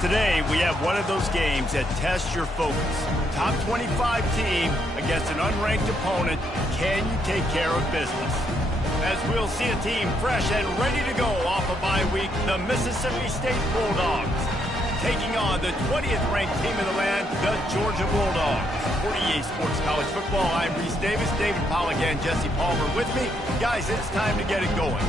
Today, we have one of those games that tests your focus. Top 25 team against an unranked opponent. Can you take care of business? As we'll see a team fresh and ready to go off a bye week, the Mississippi State Bulldogs. Taking on the 20th ranked team in the land, the Georgia Bulldogs. For EA Sports College Football, I'm Reese Davis, David Pollack, and Jesse Palmer with me. Guys, it's time to get it going.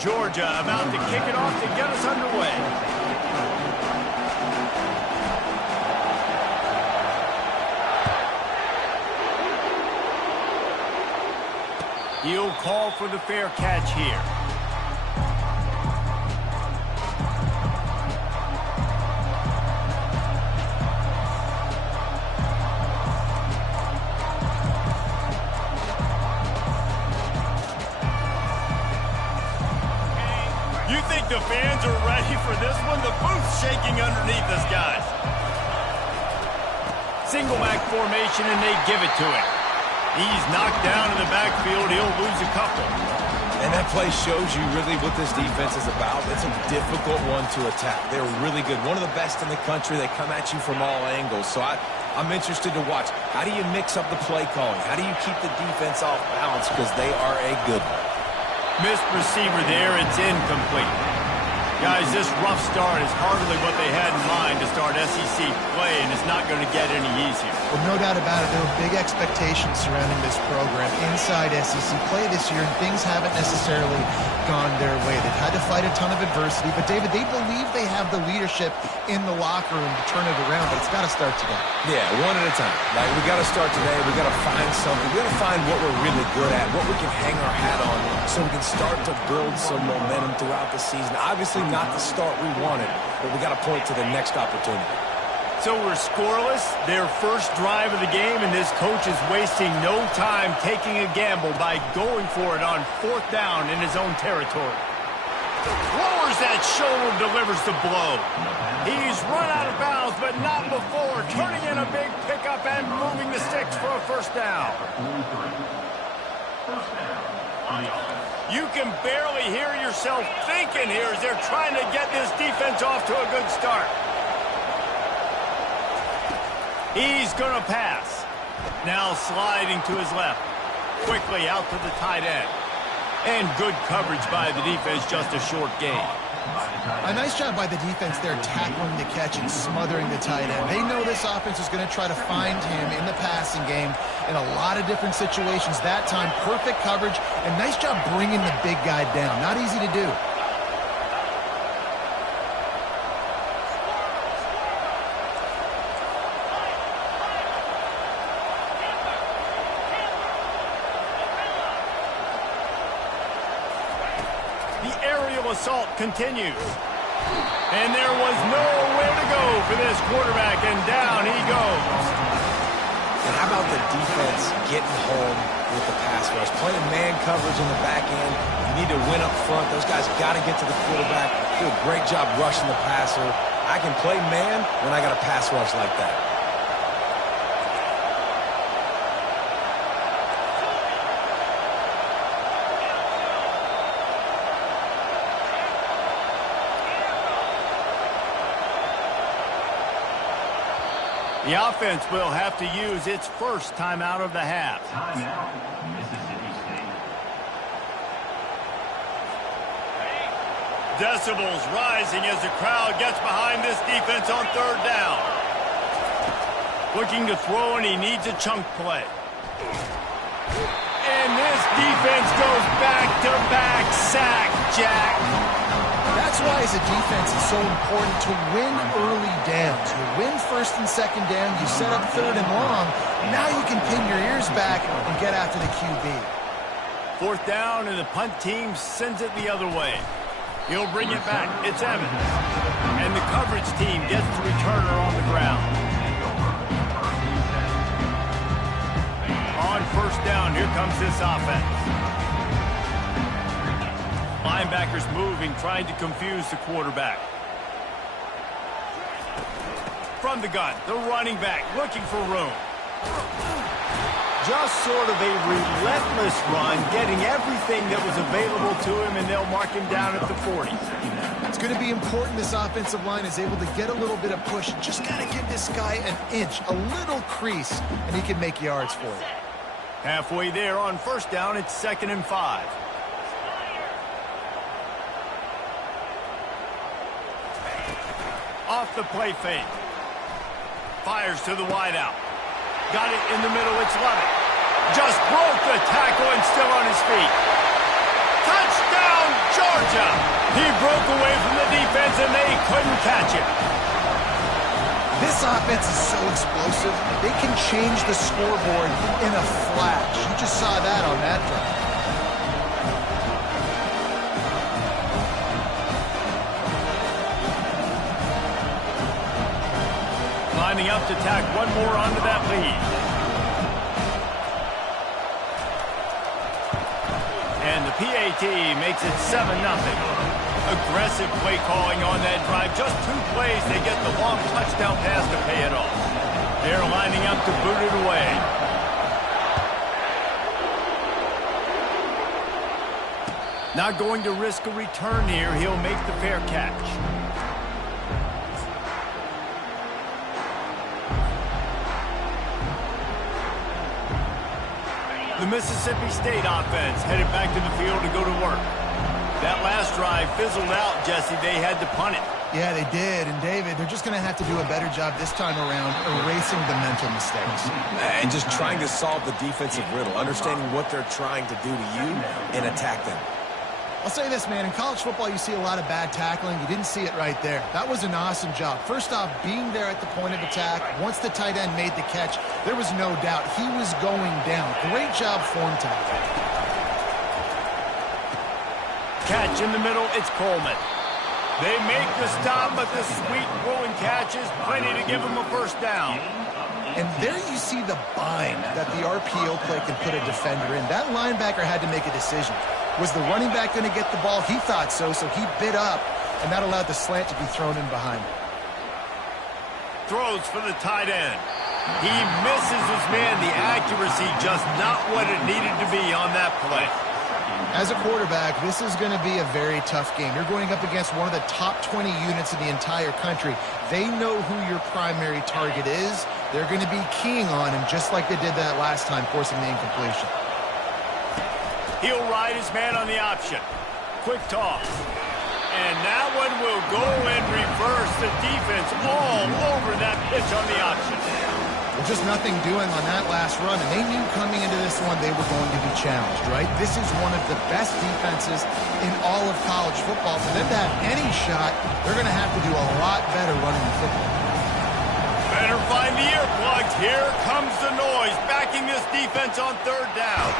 Georgia about to kick it off to get us underway. He'll call for the fair catch here. You think the fans are ready for this one? The booth's shaking underneath us, guys. Single back formation, and they give it to him. He's knocked down in the backfield. He'll lose a couple. And that play shows you really what this defense is about. It's a difficult one to attack. They're really good. One of the best in the country. They come at you from all angles. So I'm interested to watch. How do you mix up the play calling? How do you keep the defense off balance? Because they are a good one. Missed receiver there. It's incomplete. Guys, this rough start is hardly what they had in mind to start SEC play, and it's not going to get any easier. Well, no doubt about it. There were big expectations surrounding this program inside SEC play this year, and things haven't necessarily gone their way. They've had to fight a ton of adversity, but, David, they believe they have the leadership in the locker room to turn it around, but it's got to start today. Yeah, one at a time. Like, we got to start today. We got to find something. We got to find what we're really good at, what we can hang our hat on, so we can start to build some momentum throughout the season. Obviously, not the start we wanted, but we got to point to the next opportunity. So we're scoreless, their first drive of the game, and this coach is wasting no time taking a gamble by going for it on 4th down in his own territory. Lowers that shoulder, delivers the blow. He's run out of bounds, but not before turning in a big pickup and moving the sticks for a first down. You can barely hear yourself thinking here as they're trying to get this defense off to a good start. He's going to pass. Now sliding to his left. Quickly out to the tight end. And good coverage by the defense, just a short gain. A nice job by the defense there tackling the catch and smothering the tight end. They know this offense is going to try to find him in the passing game in a lot of different situations. That time, perfect coverage, and nice job bringing the big guy down. Not easy to do. Assault continues. And there was nowhere to go for this quarterback, and down he goes. And how about the defense getting home with the pass rush? Playing man coverage in the back end. You need to win up front. Those guys got to get to the quarterback. Do a great job rushing the passer. I can play man when I got a pass rush like that. The offense will have to use its first timeout of the half. Timeout, Mississippi State. Decibels rising as the crowd gets behind this defense on 3rd down. Looking to throw, and he needs a chunk play. And this defense goes back-to-back sack, Jack. That's why, as a defense, it's so important to win early downs. You win 1st and 2nd down, you set up 3rd and long. Now you can pin your ears back and get after the QB. 4th down, and the punt team sends it the other way. He'll bring it back. It's Evans. And the coverage team gets the returner on the ground. first down. Here comes this offense. Linebackers moving, trying to confuse the quarterback. From the gun, the running back looking for room. Just sort of a relentless run, getting everything that was available to him, and they'll mark him down at the 40. It's going to be important this offensive line is able to get a little bit of push. Just got to give this guy an inch, a little crease, and he can make yards for it. Halfway there on first down, it's 2nd and 5. Off the play fake. Fires to the wideout. Got it in the middle, it's Levitt. Just broke the tackle and still on his feet. Touchdown, Georgia! He broke away from the defense and they couldn't catch him. This offense is so explosive, they can change the scoreboard in a flash. You just saw that on that drive. Lining up to tack one more onto that lead. And the PAT makes it 7-0. Aggressive play calling on that drive. Just 2 plays, they get the long touchdown pass to pay it off. They're lining up to boot it away. Not going to risk a return here. He'll make the fair catch. The Mississippi State offense headed back to the field to go to work. That last drive fizzled out, Jesse. They had to punt it. Yeah, they did. And, David, they're just going to have to do a better job this time around erasing the mental mistakes. And just trying to solve the defensive riddle, understanding what they're trying to do to you and attack them. I'll say this, man. In college football, you see a lot of bad tackling. You didn't see it right there. That was an awesome job. First off, being there at the point of attack. Once the tight end made the catch, there was no doubt he was going down. Great job form tonight. Catch in the middle, it's Coleman. They make the stop, but the sweet rolling catch is plenty to give them a first down. And there you see the bind that the RPO play can put a defender in. That linebacker had to make a decision. Was the running back going to get the ball? He thought so he bit up, and that allowed the slant to be thrown in behind him. Throws for the tight end. He misses his man. The accuracy just not what it needed to be on that play. As a quarterback, this is going to be a very tough game. You're going up against one of the top 20 units in the entire country. They know who your primary target is. They're going to be keying on him just like they did that last time, forcing the incompletion. He'll ride his man on the option. Quick toss. And that one will go in reverse. The defense all over that pitch on the option. Well, just nothing doing on that last run, and they knew coming into this one they were going to be challenged, right? This is one of the best defenses in all of college football. For them to have any shot, they're going to have to do a lot better running the football. Better find the earplugs. Here comes the noise, backing this defense on third down.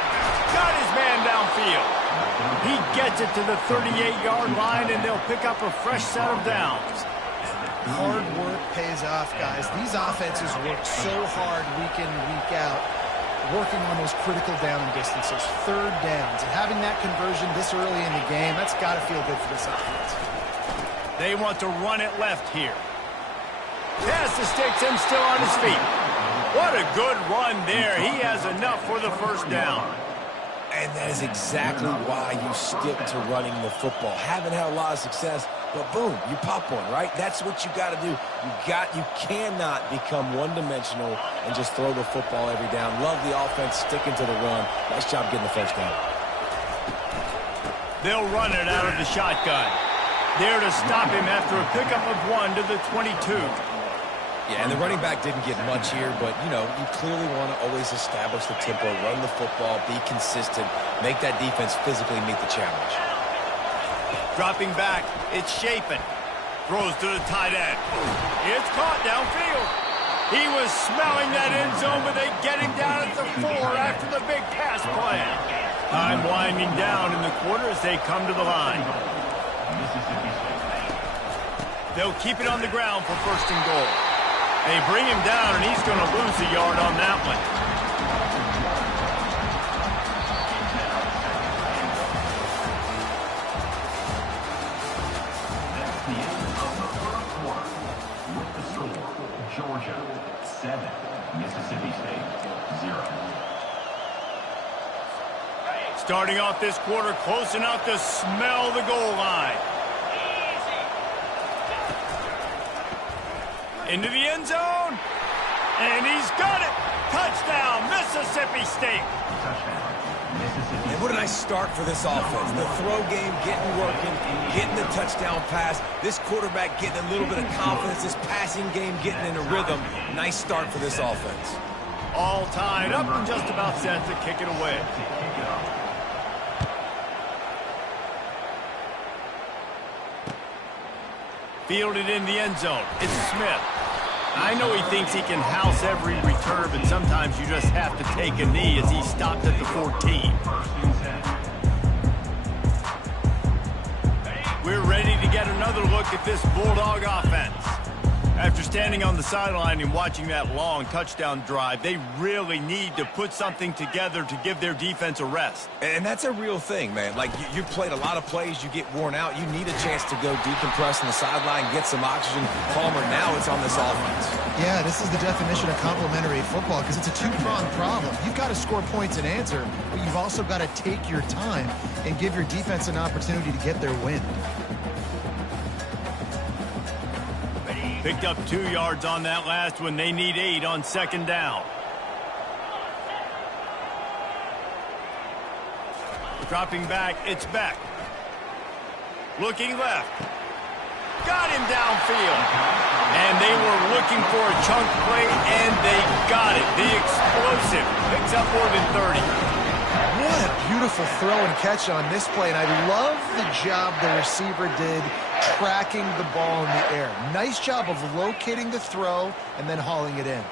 Got his man downfield. He gets it to the 38-yard line, and they'll pick up a fresh set of downs. Hard work pays off, guys. These offenses work so hard week in and week out, working on those critical down distances, third downs, and having that conversion this early in the game, that's got to feel good for this offense. They want to run it left here. Pass to Sticks, still on his feet. What a good run there. He has enough for the first down. And that is exactly why you stick to running the football. Haven't had a lot of success, but boom, you pop one, right? That's what you got to do. You cannot become one-dimensional and just throw the football every down. Love the offense sticking to the run. Nice job getting the first down. They'll run it out of the shotgun. There to stop him after a pickup of 1 to the 22. Yeah, and the running back didn't get much here, but, you know, you clearly want to always establish the tempo, run the football, be consistent, make that defense physically meet the challenge. Dropping back, it's Chapin. Throws to the tight end. It's caught downfield. He was smelling that end zone, but they get him down at the 4 after the big pass play. Time winding down in the quarter as they come to the line. They'll keep it on the ground for first and goal. They bring him down, and he's going to lose a yard on that one. Starting off this quarter close enough to smell the goal line. Into the end zone. And he's got it. Touchdown, Mississippi State. And what a nice start for this offense. The throw game getting working, getting the touchdown pass. This quarterback getting a little bit of confidence. This passing game getting in a rhythm. Nice start for this offense. All tied up and just about set to kick it away. Fielded in the end zone. It's Smith. I know he thinks he can house every return, but sometimes you just have to take a knee as he stopped at the 14. We're ready to get another look at this Bulldog offense. After standing on the sideline and watching that long touchdown drive, they really need to put something together to give their defense a rest. And that's a real thing, man. Like, you played a lot of plays, you get worn out. You need a chance to go decompress on the sideline, get some oxygen. Palmer, now it's on this offense. Yeah, this is the definition of complementary football because it's a two-pronged problem. You've got to score points and answer, but you've also got to take your time and give your defense an opportunity to get their win. Picked up 2 yards on that last one. They need 8 on second down. Dropping back, it's Beck. Looking left. Got him downfield. And they were looking for a chunk play, and they got it. The explosive picks up more than 30. What a beautiful throw and catch on this play, and I love the job the receiver did tracking the ball in the air. Nice job of locating the throw and then hauling it in.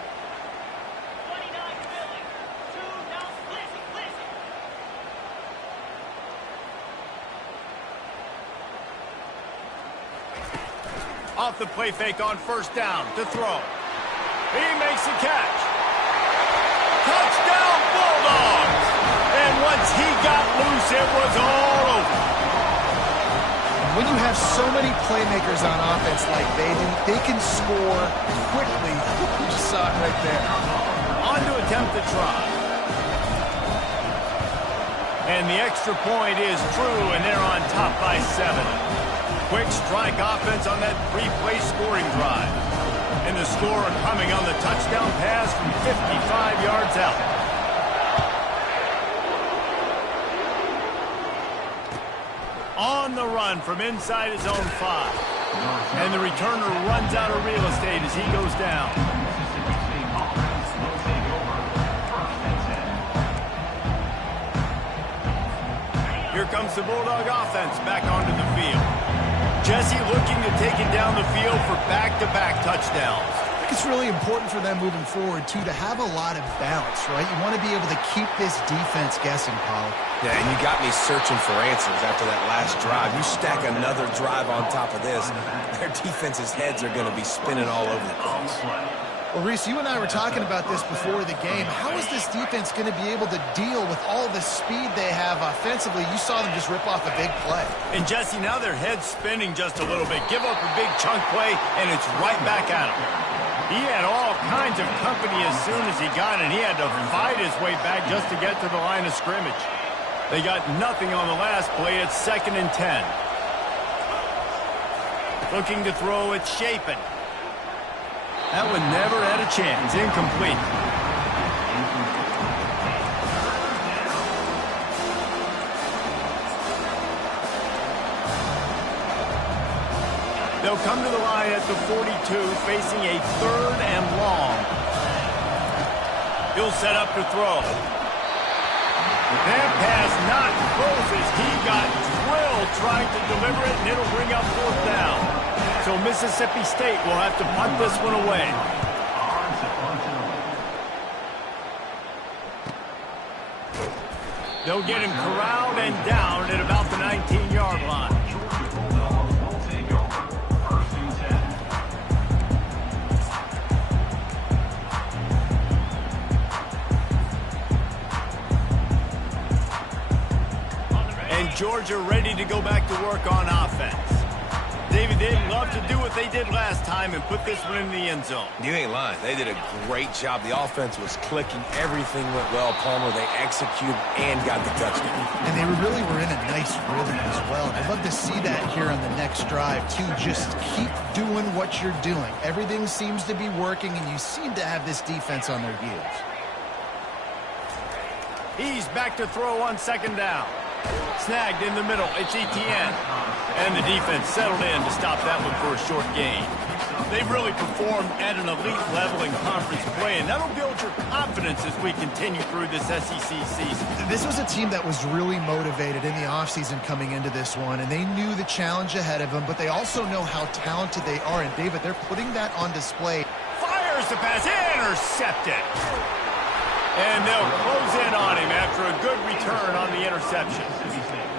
Off the play fake on first down to throw. He makes the catch. Touchdown, Bulldogs! And once he got loose, it was all over. When you have so many playmakers on offense like they do, they can score quickly. You just saw it right there. On to attempt the try. And the extra point is true, and they're on top by 7. Quick strike offense on that 3-play scoring drive. And the score coming on the touchdown pass from 55 yards out. On the run from inside his own 5. And the returner runs out of real estate as he goes down. Here comes the Bulldog offense back onto the field. Jesse looking to take it down the field for back-to-back touchdowns. I think it's really important for them moving forward, too, to have a lot of balance, right? You want to be able to keep this defense guessing, Pollock. Yeah, and you got me searching for answers after that last drive. You stack another drive on top of this, their defense's heads are going to be spinning all over the place. Well, Reese, you and I were talking about this before the game. How is this defense going to be able to deal with all the speed they have offensively? You saw them just rip off a big play. And, Jesse, now their head's spinning just a little bit. Give up a big chunk play, and it's right back at him. He had all kinds of company as soon as he got it. He had to fight his way back just to get to the line of scrimmage. They got nothing on the last play. It's 2nd and 10. Looking to throw, it's Shapen. That one never had a chance. Incomplete. They'll come to the line at the 42, facing a 3rd and long. He'll set up to throw. That pass not close as he got drilled trying to deliver it, and it'll bring up 4th down. So Mississippi State will have to punt this one away. They'll get him corralled and down at about the 19-yard line. And Georgia ready to go back to work on offense. David, they'd love to do what they did last time and put this one in the end zone. You ain't lying. They did a great job. The offense was clicking. Everything went well. Palmer, they executed and got the touchdown. And they really were in a nice rhythm as well. I'd love to see that here on the next drive, too. Just keep doing what you're doing. Everything seems to be working, and you seem to have this defense on their heels. He's back to throw on second down. Snagged in the middle. It's Etienne. And the defense settled in to stop that one for a short gain. They've really performed at an elite level in conference play, and that'll build your confidence as we continue through this SEC season. This was a team that was really motivated in the offseason coming into this one, and they knew the challenge ahead of them, but they also know how talented they are. And, David, they're putting that on display. Fires the pass. Intercepted. And they'll close in on him after a good return on the interception.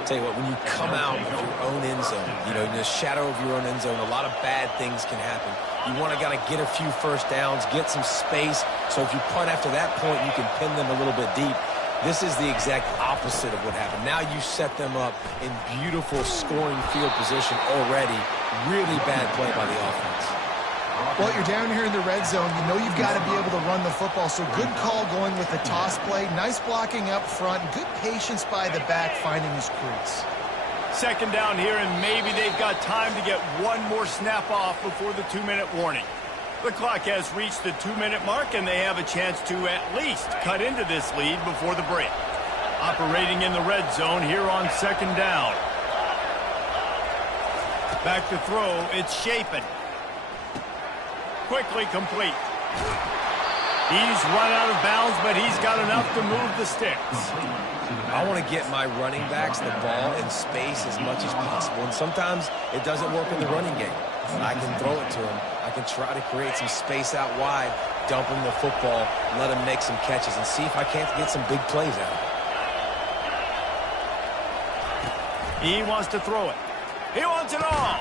Tell you what, when you come out of your own end zone, you know, in the shadow of your own end zone, a lot of bad things can happen. You want to kind of get a few first downs, get some space, so if you punt after that point, you can pin them a little bit deep. This is the exact opposite of what happened. Now you set them up in beautiful scoring field position already. Really bad play by the offense. Well, you're down here in the red zone. You know you've got to be able to run the football, so good call going with the toss play. Nice blocking up front. Good patience by the back finding his crease. Second down here, and maybe they've got time to get one more snap off before the 2-minute warning. The clock has reached the 2-minute mark, and they have a chance to at least cut into this lead before the break. Operating in the red zone here on second down. Back to throw, it's Shapen. Quickly complete. He's run out of bounds, but he's got enough to move the sticks. I want to get my running backs the ball in space as much as possible, and sometimes it doesn't work in the running game. I can throw it to him. I can try to create some space out wide, dump him the football, let him make some catches, and see if I can't get some big plays out of it. He wants to throw it. He wants it all.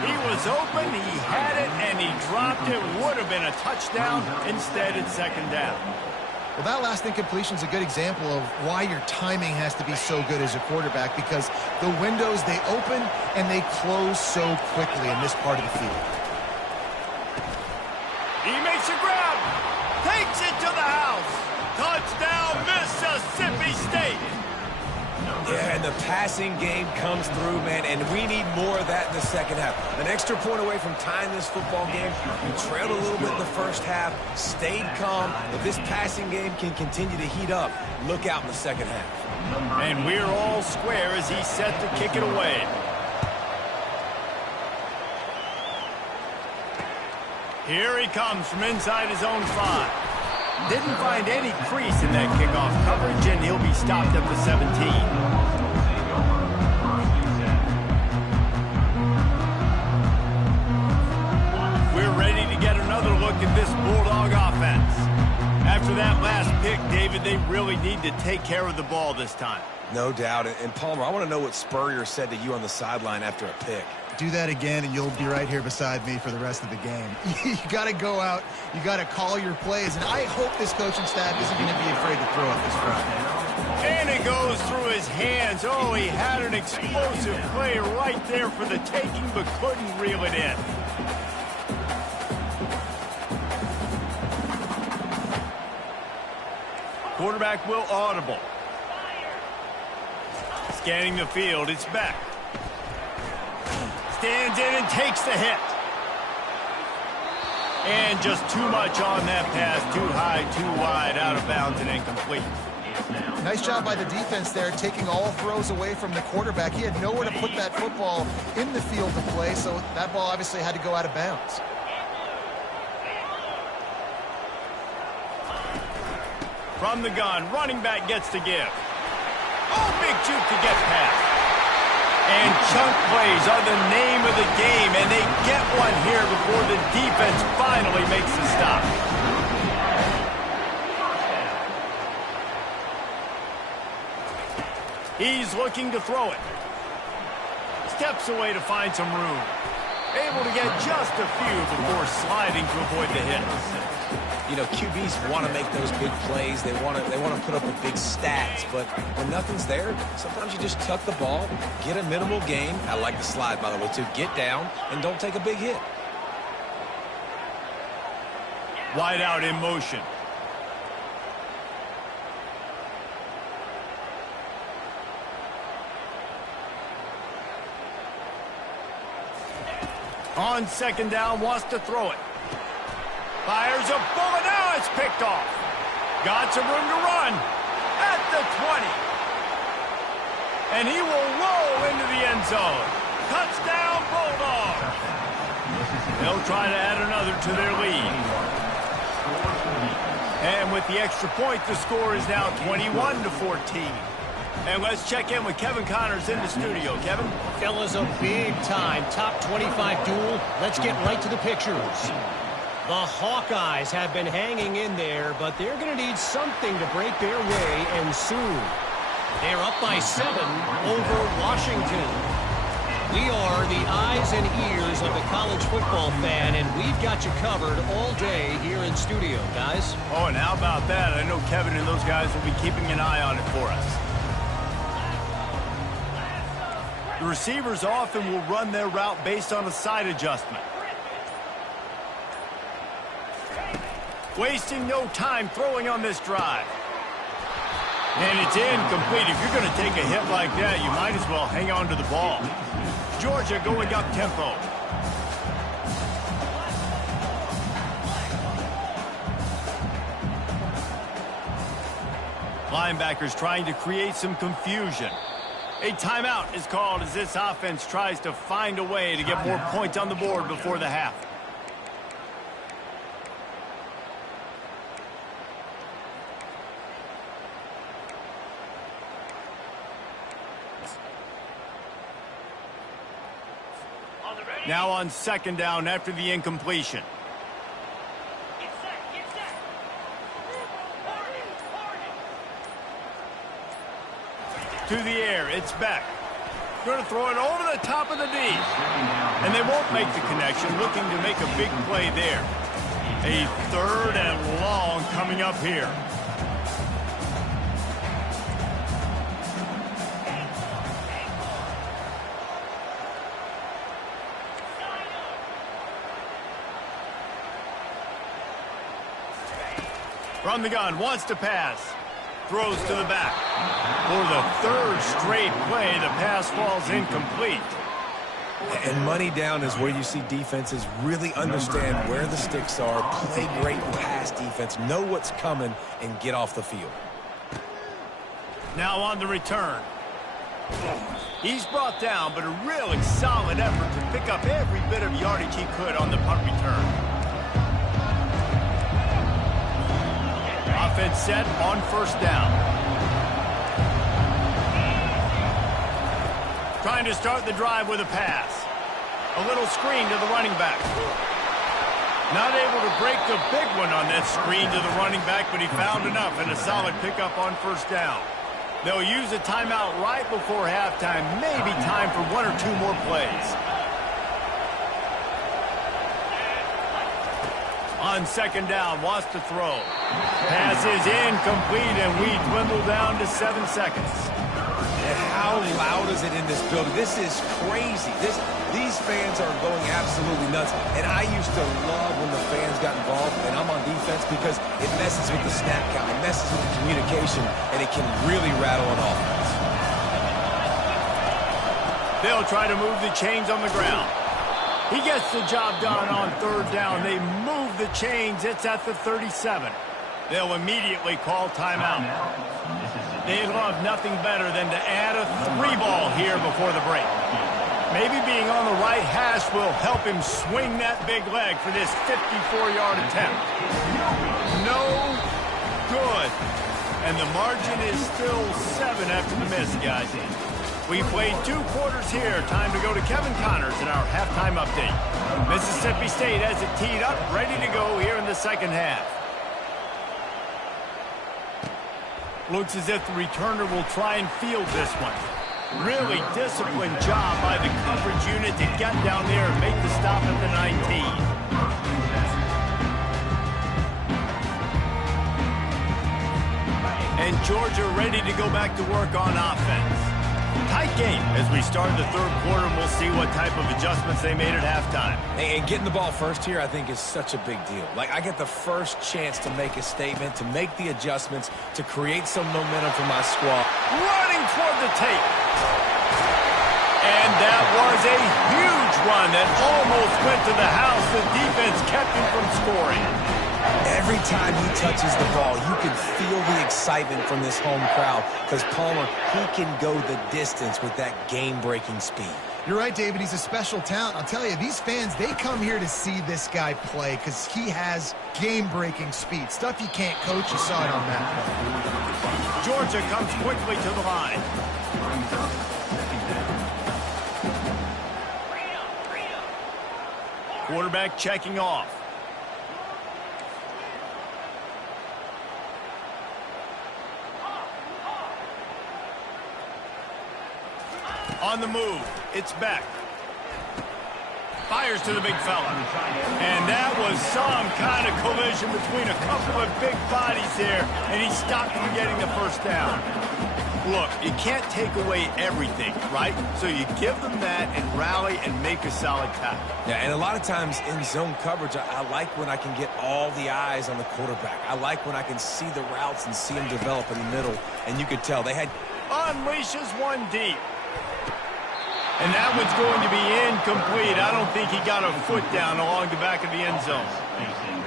He was open, he had it, and he dropped it. Would have been a touchdown. Instead, it's second down. Well, that last incompletion is a good example of why your timing has to be so good as a quarterback, because the windows, they open and they close so quickly in this part of the field. He makes a grab. Takes it to the house. Touchdown, Mississippi State. Yeah, and the passing game comes through, man, and we need more of that in the second half. An extra point away from tying this football game. We trailed a little bit in the first half, stayed calm. If this passing game can continue to heat up, look out in the second half. And we're all square as he's set to kick it away. Here he comes from inside his own 5. Didn't find any crease in that kickoff coverage, and he'll be stopped at the 17. We're ready to get another look at this Bulldog offense. After that last pick, David, they really need to take care of the ball this time. No doubt. And Palmer, I want to know what Spurrier said to you on the sideline after a pick. Do that again, and you'll be right here beside me for the rest of the game. You got to go out. You got to call your plays, and I hope this coaching staff isn't going to be afraid to throw it this Friday. And it goes through his hands. Oh, he had an explosive play right there for the taking, but couldn't reel it in. Quarterback will audible. Scanning the field, it's back. Stands in and takes the hit. And just too much on that pass. Too high, too wide, out of bounds, and incomplete. Nice job by the defense there, taking all throws away from the quarterback. He had nowhere to put that football in the field to play, so that ball obviously had to go out of bounds. From the gun, running back gets to give. Oh, big juke to get past. And chunk plays are the name of the game, and they get one here before the defense finally makes the stop. He's looking to throw it. Steps away to find some room. Able to get just a few before sliding to avoid the hit. You know, QBs want to make those big plays. They want to put up the big stats. But when nothing's there, sometimes you just tuck the ball, get a minimal gain. I like the slide, by the way, too. Get down and don't take a big hit. Wide out in motion. On second down, wants to throw it. Fires a bullet. Now it's picked off. Got some room to run at the 20. And he will roll into the end zone. Touchdown, Bulldogs. They'll try to add another to their lead. And with the extra point, the score is now 21-14. And let's check in with Kevin Connors in the studio. Kevin? Fellas, a big-time top 25 duel. Let's get right to the pictures. The Hawkeyes have been hanging in there, but they're going to need something to break their way, and soon. They're up by 7 over Washington. We are the eyes and ears of the college football fan, and we've got you covered all day here in studio, guys. Oh, and how about that? I know Kevin and those guys will be keeping an eye on it for us. The receivers often will run their route based on a side adjustment. Wasting no time throwing on this drive. And it's incomplete. If you're going to take a hit like that, you might as well hang on to the ball. Georgia going up tempo. Linebackers trying to create some confusion. A timeout is called as this offense tries to find a way to get more points on the board before the half. Now on second down after the incompletion. To the air, it's Beck. Going to throw it over the top of the D. And they won't make the connection, looking to make a big play there. A third and long coming up here. From the gun, wants to pass. Throws to the back. For the third straight play, the pass falls incomplete. And money down is where you see defenses really understand where the sticks are, play great pass defense, know what's coming, and get off the field. Now on the return. He's brought down, but a really solid effort to pick up every bit of yardage he could on the punt return. Offense set on first down. Trying to start the drive with a pass. A little screen to the running back. Not able to break the big one on that screen to the running back, but he found enough and a solid pickup on first down. They'll use a timeout right before halftime. Maybe time for one or two more plays. On second down, wants to throw. Pass is incomplete, and we dwindle down to 7 seconds. And how loud is it in this building? This is crazy. These fans are going absolutely nuts. And I used to love when the fans got involved, and I'm on defense because it messes with the snap count. It messes with the communication, and it can really rattle an offense. They'll try to move the chains on the ground. He gets the job done on third down. They move the chains. It's at the 37. They'll immediately call timeout. They love nothing better than to add a 3-ball here before the break. Maybe being on the right hash will help him swing that big leg for this 54-yard attempt. No good. And the margin is still 7 after the miss, guys. We played 2 quarters here. Time to go to Kevin Connors in our halftime update. Mississippi State has it teed up, ready to go here in the second half. Looks as if the returner will try and field this one. Really disciplined job by the coverage unit to get down there and make the stop at the 19. And Georgia ready to go back to work on offense. Tight game as we start the third quarter, and we'll see what type of adjustments they made at halftime. And getting the ball first here, I think, is such a big deal. Like, I get the first chance to make a statement, to make the adjustments, to create some momentum for my squad. Running toward the tape. And that was a huge run that almost went to the house. The defense kept him from scoring. Every time he touches the ball, you can feel the excitement from this home crowd because Palmer, he can go the distance with that game-breaking speed. You're right, David. He's a special talent. I'll tell you, these fans, they come here to see this guy play because he has game-breaking speed. Stuff you can't coach. You saw it on that play. Georgia comes quickly to the line. Quarterback checking off. On the move, it's Beck. Fires to the big fella. And that was some kind of collision between a couple of big bodies there, and he stopped from getting the first down. Look, you can't take away everything, right? So you give them that and rally and make a solid tackle. Yeah, and a lot of times in zone coverage, I like when I can get all the eyes on the quarterback. I like when I can see the routes and see them develop in the middle, and you could tell they had... Unleashes one deep. And that one's going to be incomplete. I don't think he got a foot down along the back of the end zone.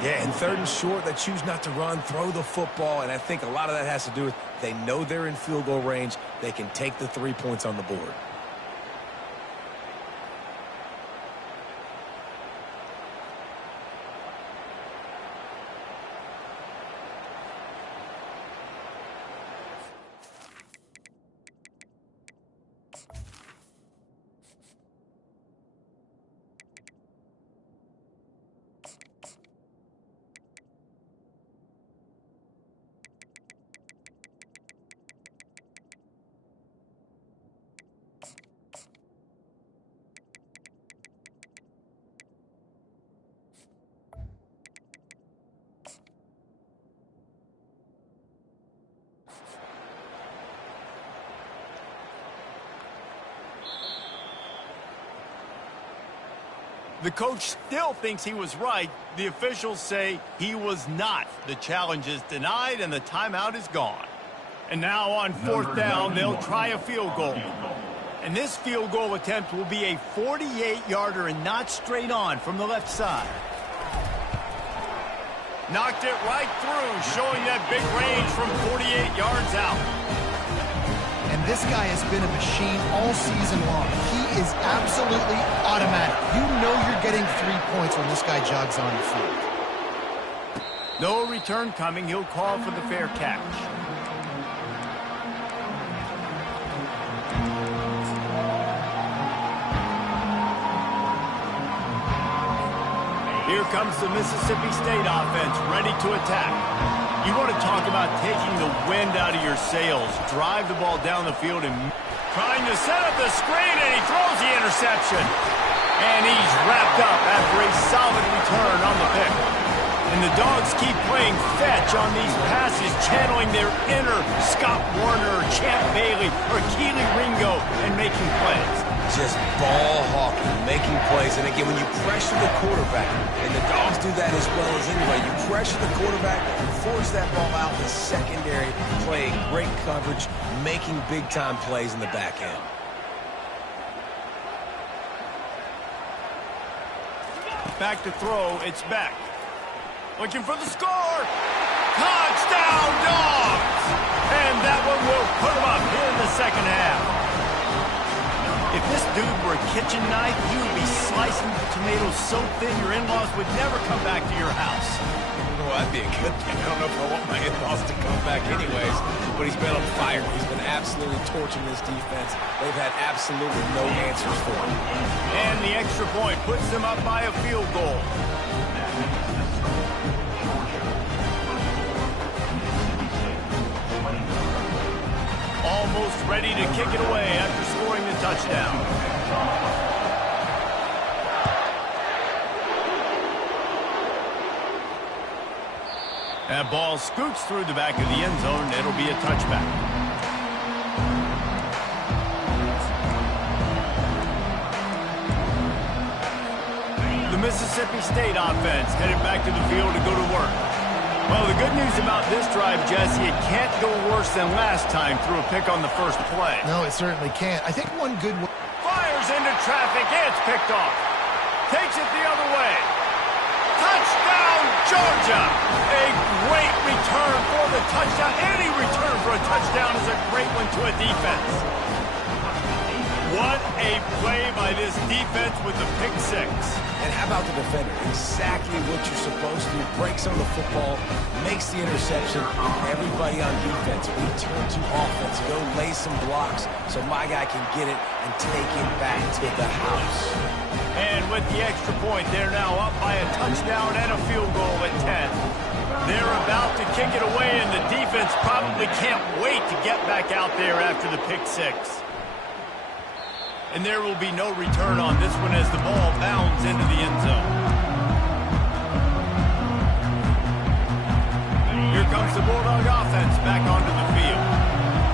Yeah, and third and short, they choose not to run, throw the football, and I think a lot of that has to do with they know they're in field goal range. They can take the 3 points on the board. The coach still thinks he was right. The officials say he was not. The challenge is denied and the timeout is gone. And now on fourth down, they'll try a field goal. And this field goal attempt will be a 48-yarder and not straight on from the left side. Knocked it right through, showing that big range from 48 yards out. And this guy has been a machine all season long. He is absolutely automatic. You know you're getting 3 points when this guy jogs on the field. No return coming. He'll call for the fair catch. Here comes the Mississippi State offense, ready to attack. You want to talk about taking the wind out of your sails. Drive the ball down the field and trying to set up the screen, and he throws the interception. And he's wrapped up after a solid return on the pick. And the Dogs keep playing fetch on these passes, channeling their inner Scott Warner, Champ Bailey, or Keely Ringo, and making plays. Just ball hawking, making plays. And again, when you pressure the quarterback, and the Dogs do that as well as anybody, you pressure the quarterback, force that ball out in the secondary, playing great coverage, making big-time plays in the back end. Back to throw, it's Beck. Looking for the score. Touchdown, Dogs! And that one will put them up here in the second half. If this dude were a kitchen knife, he would be slicing the tomatoes so thin your in-laws would never come back to your house. Well, that'd be a good thing. I don't know if I want my in-laws to come back anyways, but he's been on fire. He's been absolutely torching this defense. They've had absolutely no answers for him. And the extra point puts them up by a field goal. Almost ready to kick it away after scoring the touchdown. That ball scoots through the back of the end zone. It'll be a touchback. The Mississippi State offense headed back to the field to go to work. Well, the good news about this drive, Jesse, it can't go worse than last time through a pick on the first play. No, it certainly can't. I think one good one. Fires into traffic. It's picked off. Takes it the other way. Touchdown, Georgia! A great return for the touchdown. Any return for a touchdown is a great one to a defense. What a play by this defense with the pick six. And how about the defender? Exactly what you're supposed to do. Breaks on the football, makes the interception. Everybody on defense, we turn to offense. Go lay some blocks so my guy can get it and take it back to the house. And with the extra point, they're now up by a touchdown and a field goal at 10. They're about to kick it away, and the defense probably can't wait to get back out there after the pick six. And there will be no return on this one as the ball bounds into the end zone. Here comes the Bulldog offense back onto the field.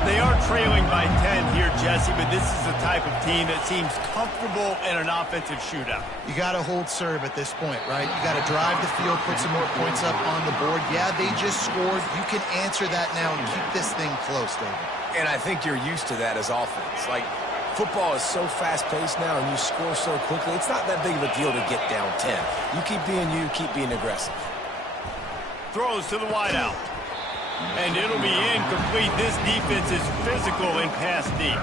They are trailing by 10 here, Jesse, but this is the type of team that seems comfortable in an offensive shootout. You got to hold serve at this point, right? You got to drive the field, put some more points up on the board. Yeah, they just scored. You can answer that now and keep this thing close, David. And I think you're used to that as offense. Like, football is so fast-paced now and you score so quickly, it's not that big of a deal to get down 10. You keep being aggressive. Throws to the wideout. And it'll be incomplete. This defense is physical and pass deep.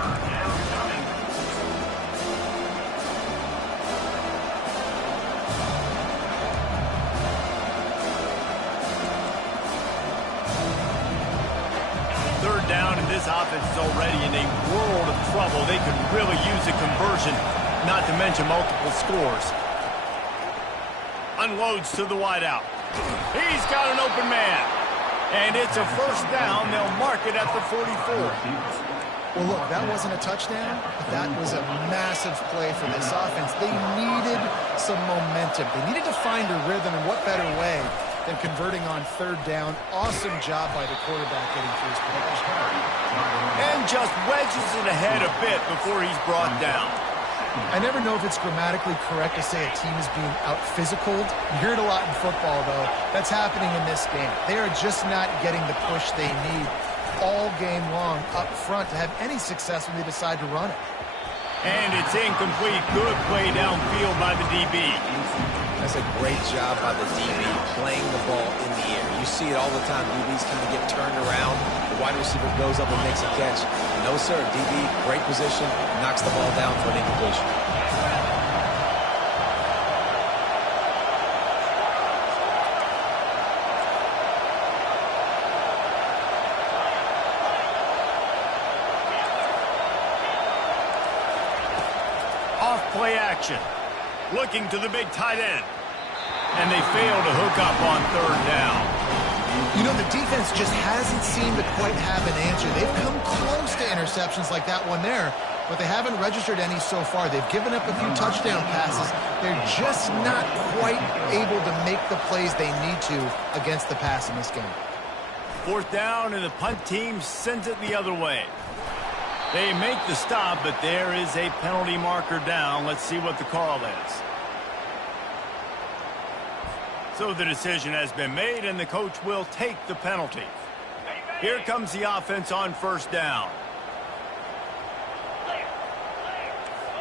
Third down, and this offense is already in a world of trouble. They could really use a conversion, not to mention multiple scores. Unloads to the wideout. He's got an open man. And it's a first down. They'll mark it at the 44. Well, look, that wasn't a touchdown, but that was a massive play for this offense. They needed some momentum. They needed to find a rhythm, and what better way than converting on third down. Awesome job by the quarterback getting through his progression. And just wedges it ahead a bit before he's brought down. I never know if it's grammatically correct to say a team is being out-physicaled. You hear it a lot in football, though. That's happening in this game. They are just not getting the push they need all game long up front to have any success when they decide to run it. And it's incomplete. Good play downfield by the DB. That's a great job by the DB playing the ball in the air. You see it all the time. DBs kind of get turned around. The wide receiver goes up and makes a catch. No, sir. DB, great position, knocks the ball down for an incompletion. Off play action. Looking to the big tight end. And they fail to hook up on third down. You know, the defense just hasn't seemed to quite have an answer. They've come close to interceptions like that one there, but they haven't registered any so far. They've given up a few touchdown passes. They're just not quite able to make the plays they need to against the pass in this game. Fourth down, and the punt team sends it the other way. They make the stop, but there is a penalty marker down. Let's see what the call is. So the decision has been made, and the coach will take the penalty. Here comes the offense on first down.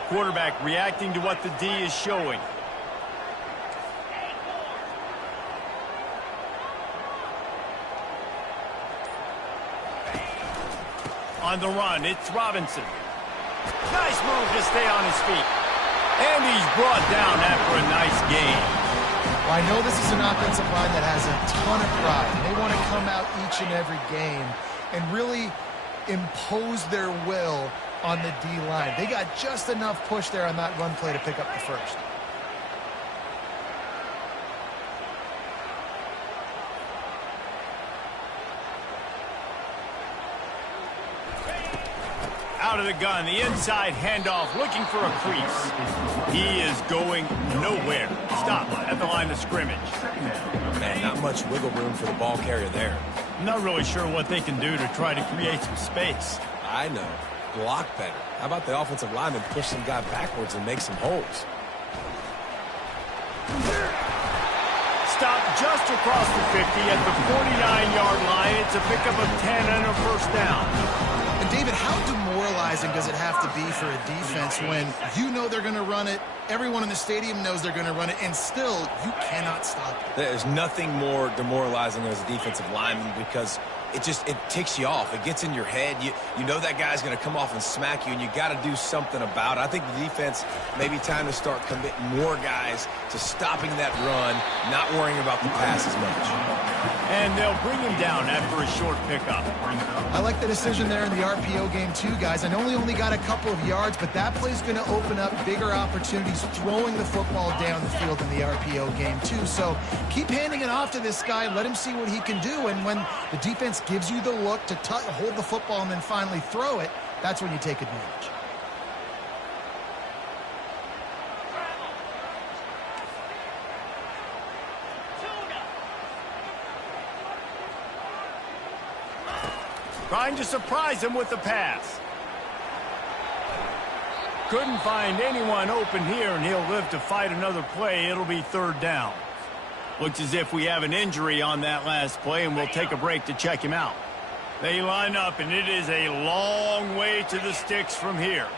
Quarterback reacting to what the D is showing. On the run, it's Robinson. Nice move to stay on his feet. And he's brought down after a nice gain. Well, I know this is an offensive line that has a ton of pride. They want to come out each and every game and really impose their will on the D-line. They got just enough push there on that run play to pick up the first. Out of the gun, the inside handoff, looking for a crease. He is going nowhere. Stop at the line of scrimmage. Man, not much wiggle room for the ball carrier there. I'm not really sure what they can do to try to create some space. I know. Block better. How about the offensive lineman push some guy backwards and make some holes? Stop just across the 50 at the 49-yard line. It's a pickup of 10 and a first down. And David, how demoralizing does it have to be for a defense when you know they're going to run it, everyone in the stadium knows they're going to run it, and still you cannot stop it? There's nothing more demoralizing as a defensive lineman because it ticks you off. It gets in your head. You know that guy's going to come off and smack you, and you got to do something about it. I think the defense maybe time to start committing more guys to stopping that run, not worrying about the pass as much. And they'll bring him down after a short pickup. I like the decision there in the RPO game too, guys. I know he only got a couple of yards, but that play's going to open up bigger opportunities throwing the football down the field in the RPO game too. So keep handing it off to this guy. Let him see what he can do. And when the defense gives you the look to hold the football and then finally throw it, that's when you take advantage. Trying to surprise him with the pass. Couldn't find anyone open here, and he'll live to fight another play. It'll be third down. Looks as if we have an injury on that last play, and we'll take a break to check him out. They line up, and it is a long way to the sticks from here.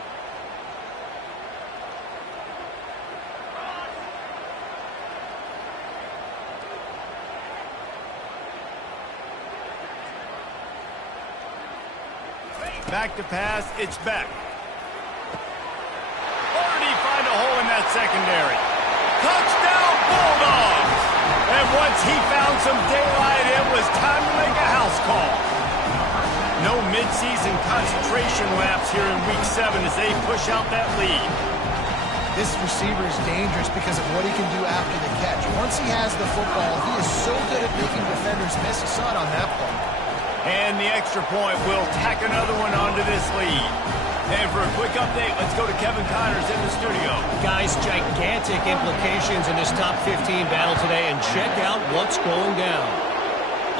Back to pass, it's Beck. Or did he find a hole in that secondary? Touchdown Bulldogs! And once he found some daylight, it was time to make a house call. No midseason concentration laps here in Week 7 as they push out that lead. This receiver is dangerous because of what he can do after the catch. Once he has the football, he is so good at making defenders miss. You saw it on that play. And the extra point will tack another one onto this lead. And for a quick update, let's go to Kevin Connors in the studio. Guys, gigantic implications in this top 15 battle today, and check out what's going down.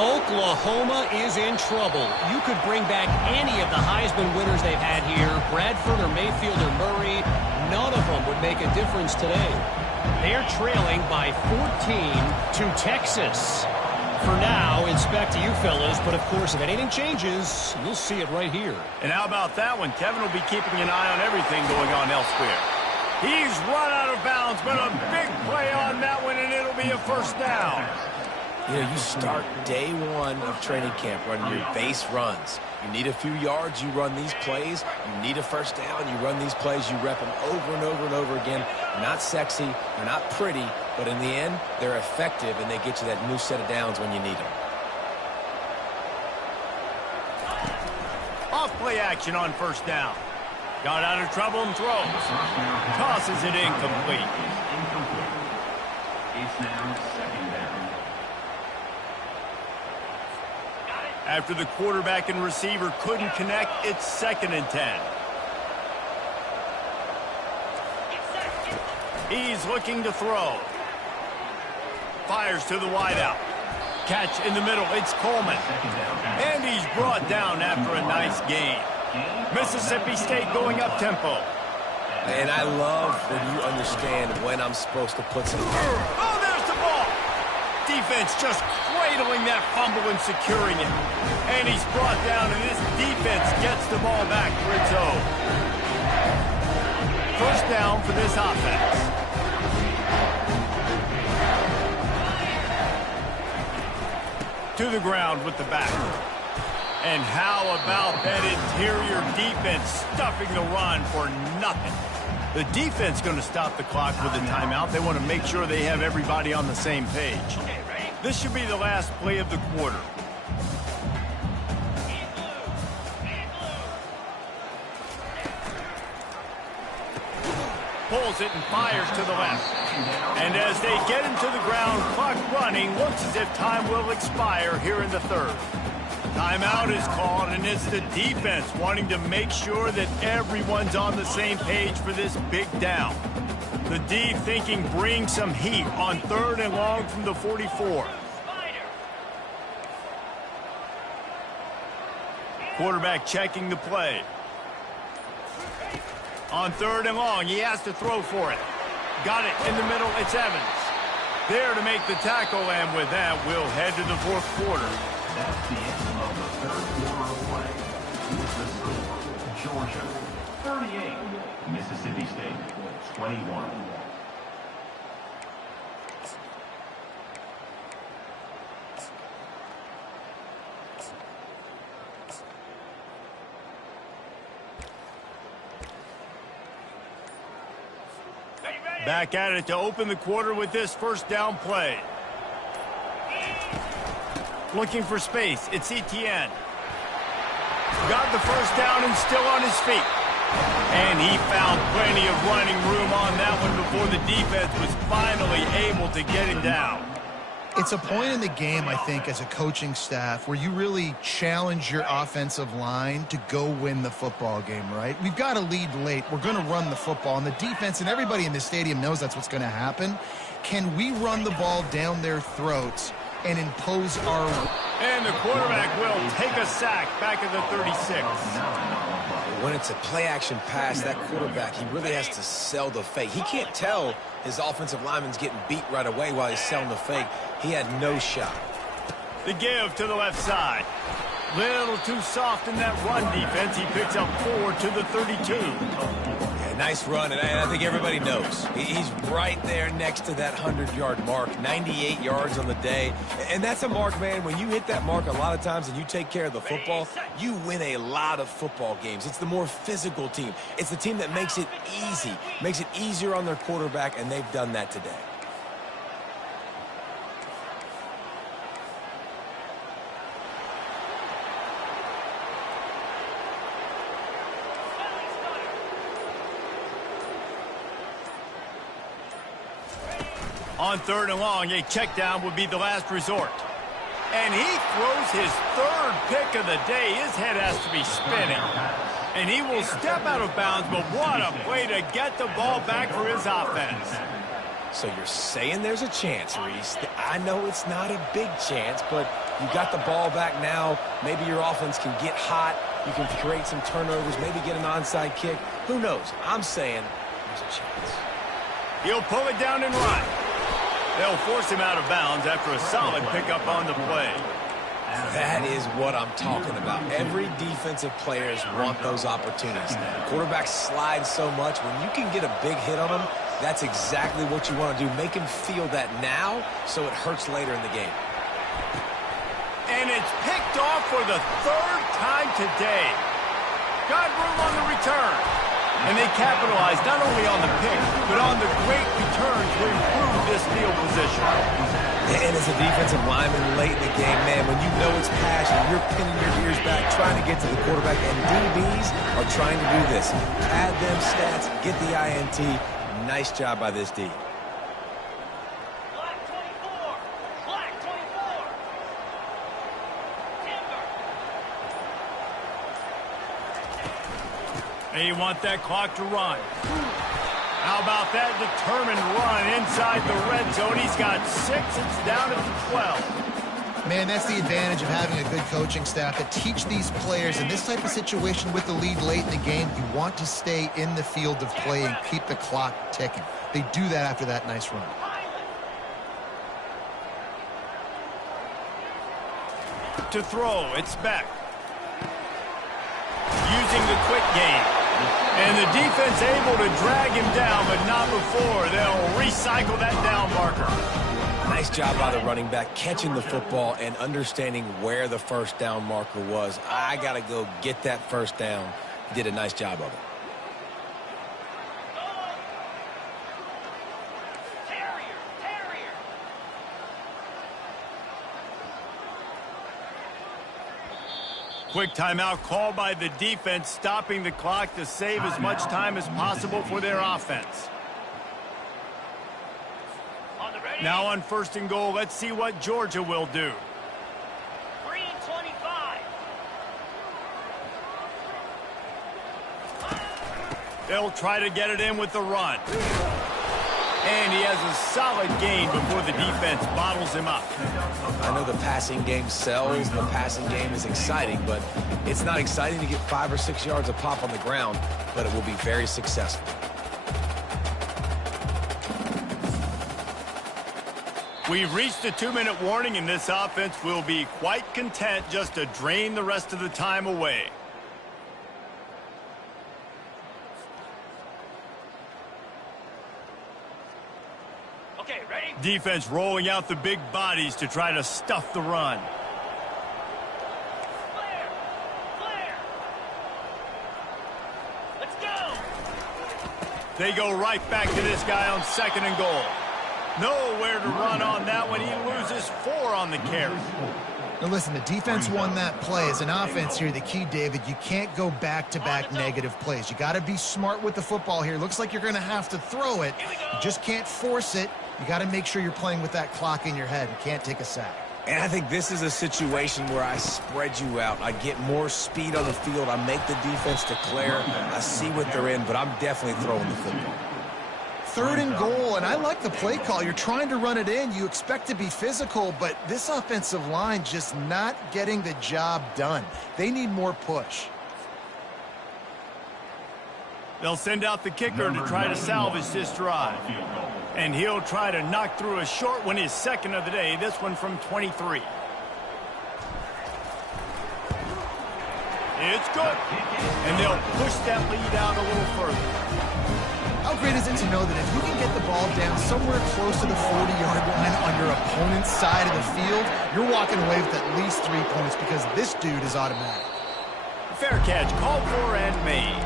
Oklahoma is in trouble. You could bring back any of the Heisman winners they've had here, Bradford or Mayfield or Murray. None of them would make a difference today. They're trailing by 14 to Texas. For now, it's back to you fellas, but of course, if anything changes, you'll see it right here. And how about that one? Kevin will be keeping an eye on everything going on elsewhere. He's run out of bounds, but a big play on that one, and it'll be a first down. You know, you start day one of training camp running your base runs. You need a few yards, you run these plays. You need a first down, you run these plays. You rep them over and over and over again. They're not sexy, they're not pretty, but in the end, they're effective, and they get you that new set of downs when you need them. Off play action on first down. Got out of trouble and throws. Tosses it incomplete. It's now second down. After the quarterback and receiver couldn't connect, it's 2nd and 10. He's looking to throw. Fires to the wideout. Catch in the middle, it's Coleman. And he's brought down after a nice gain. Mississippi State going up tempo. And I love when you understand when I'm supposed to put some... Oh, there's the ball! Defense just cradling that fumble and securing it. And he's brought down, and this defense gets the ball back for its own. First down for this offense. To the ground with the back. And how about that interior defense stuffing the run for nothing? The defense going to stop the clock with a timeout. They want to make sure they have everybody on the same page. This should be the last play of the quarter. Pulls it and fires to the left. And as they get into the ground, clock running, looks as if time will expire here in the third. Timeout is called, and it's the defense wanting to make sure that everyone's on the same page for this big down. The D thinking bring some heat on 3rd and long from the 44. Quarterback checking the play. On 3rd and long, he has to throw for it. Got it in the middle, it's Evans. There to make the tackle, and with that, we'll head to the 4th quarter. That's the end of the 3rd quarter of play. With the score, Georgia 38, Mississippi State 21. Back at it to open the quarter with this first down play. Looking for space. It's Etienne. Got the first down and still on his feet. And he found plenty of running room on that one before the defense was finally able to get him down. It's a point in the game, I think, as a coaching staff where you really challenge your offensive line to go win the football game, right? We've got to lead late. We're going to run the football. And the defense and everybody in the stadium knows that's what's going to happen. Can we run the ball down their throats and impose our... And the quarterback will take a sack back at the 36. When it's a play-action pass, that quarterback, he really has to sell the fake. He can't tell his offensive lineman's getting beat right away while he's selling the fake. He had no shot. The give to the left side. Little too soft in that run defense. He picks up 4 to the 32. Yeah, nice run, and I think everybody knows. He's right there next to that 100-yard mark, 98 yards on the day. And that's a mark, man. When you hit that mark a lot of times and you take care of the football, you win a lot of football games. It's the more physical team. It's the team that makes it easy, makes it easier on their quarterback, and they've done that today. On 3rd and long, a check down would be the last resort. And he throws his 3rd pick of the day. His head has to be spinning. And he will step out of bounds, but what a way to get the ball back for his offense. So you're saying there's a chance, Reese. I know it's not a big chance, but you got the ball back now. Maybe your offense can get hot. You can create some turnovers, maybe get an onside kick. Who knows? I'm saying there's a chance. He'll pull it down and run. They'll force him out of bounds after a solid pickup on the play. That is what I'm talking about. Every defensive players want those opportunities. Quarterbacks slide so much. When you can get a big hit on them, that's exactly what you want to do. Make him feel that now so it hurts later in the game. And it's picked off for the 3rd time today. Got room on the return. And they capitalized not only on the pick, but on the great return to improve this field position. And as a defensive lineman late in the game, man, when you know it's passion, you're pinning your ears back, trying to get to the quarterback, and DBs are trying to do this. Add them stats, get the INT. Nice job by this D. And you want that clock to run. How about that determined run inside the red zone? He's got 6. It's down to 12. Man, that's the advantage of having a good coaching staff that teach these players in this type of situation with the lead late in the game. You want to stay in the field of play and keep the clock ticking. They do that after that nice run. To throw, it's Beck. Using the quick game. And the defense able to drag him down, but not before. They'll recycle that down marker. Nice job by the running back, catching the football and understanding where the first down marker was. I got to go get that first down. He did a nice job of it. Quick timeout called by the defense, stopping the clock to save as much time as possible for their offense. Now on 1st and goal, let's see what Georgia will do. Green 25. They'll try to get it in with the run. And he has a solid gain before the defense bottles him up. I know the passing game sells, and the passing game is exciting, but it's not exciting to get 5 or 6 yards of pop on the ground, but it will be very successful. We've reached the 2-minute warning, and this offense will be quite content just to drain the rest of the time away. Okay, ready? Defense rolling out the big bodies to try to stuff the run. Clear! Clear! Let's go! They go right back to this guy on 2nd and goal. Nowhere to run on that one. He loses 4 on the carry. Now listen, the defense won that play. As an offense here, the key, David, you can't go back-to-back negative plays. You got to be smart with the football here. Looks like you're going to have to throw it. You just can't force it. You got to make sure you're playing with that clock in your head. You can't take a sack. And I think this is a situation where I spread you out. I get more speed on the field. I make the defense declare. I see what they're in, but I'm definitely throwing the football. 3rd and goal, and I like the play call. You're trying to run it in. You expect to be physical, but this offensive line just not getting the job done. They need more push. They'll send out the kicker to try to salvage this drive. And he'll try to knock through a short one, his 2nd of the day, this one from 23. It's good. And they'll push that lead out a little further. How great is it to know that if you can get the ball down somewhere close to the 40-yard line on your opponent's side of the field, you're walking away with at least 3 points because this dude is automatic. Fair catch, called for and made.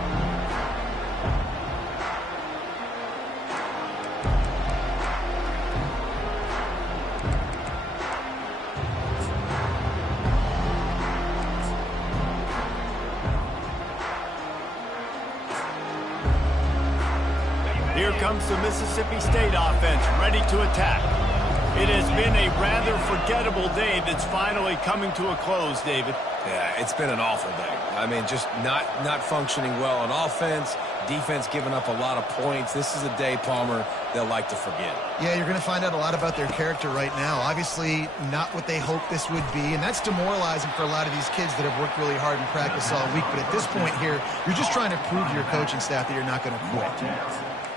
Here comes the Mississippi State offense, ready to attack. It has been a rather forgettable day that's finally coming to a close, David. Yeah, it's been an awful day. I mean, just not functioning well on offense, defense giving up a lot of points. This is a day, Palmer, they'll like to forget. Yeah, you're going to find out a lot about their character right now. Obviously, not what they hoped this would be, and that's demoralizing for a lot of these kids that have worked really hard in practice all week. But at this point here, you're just trying to prove to your coaching staff that you're not going to quit.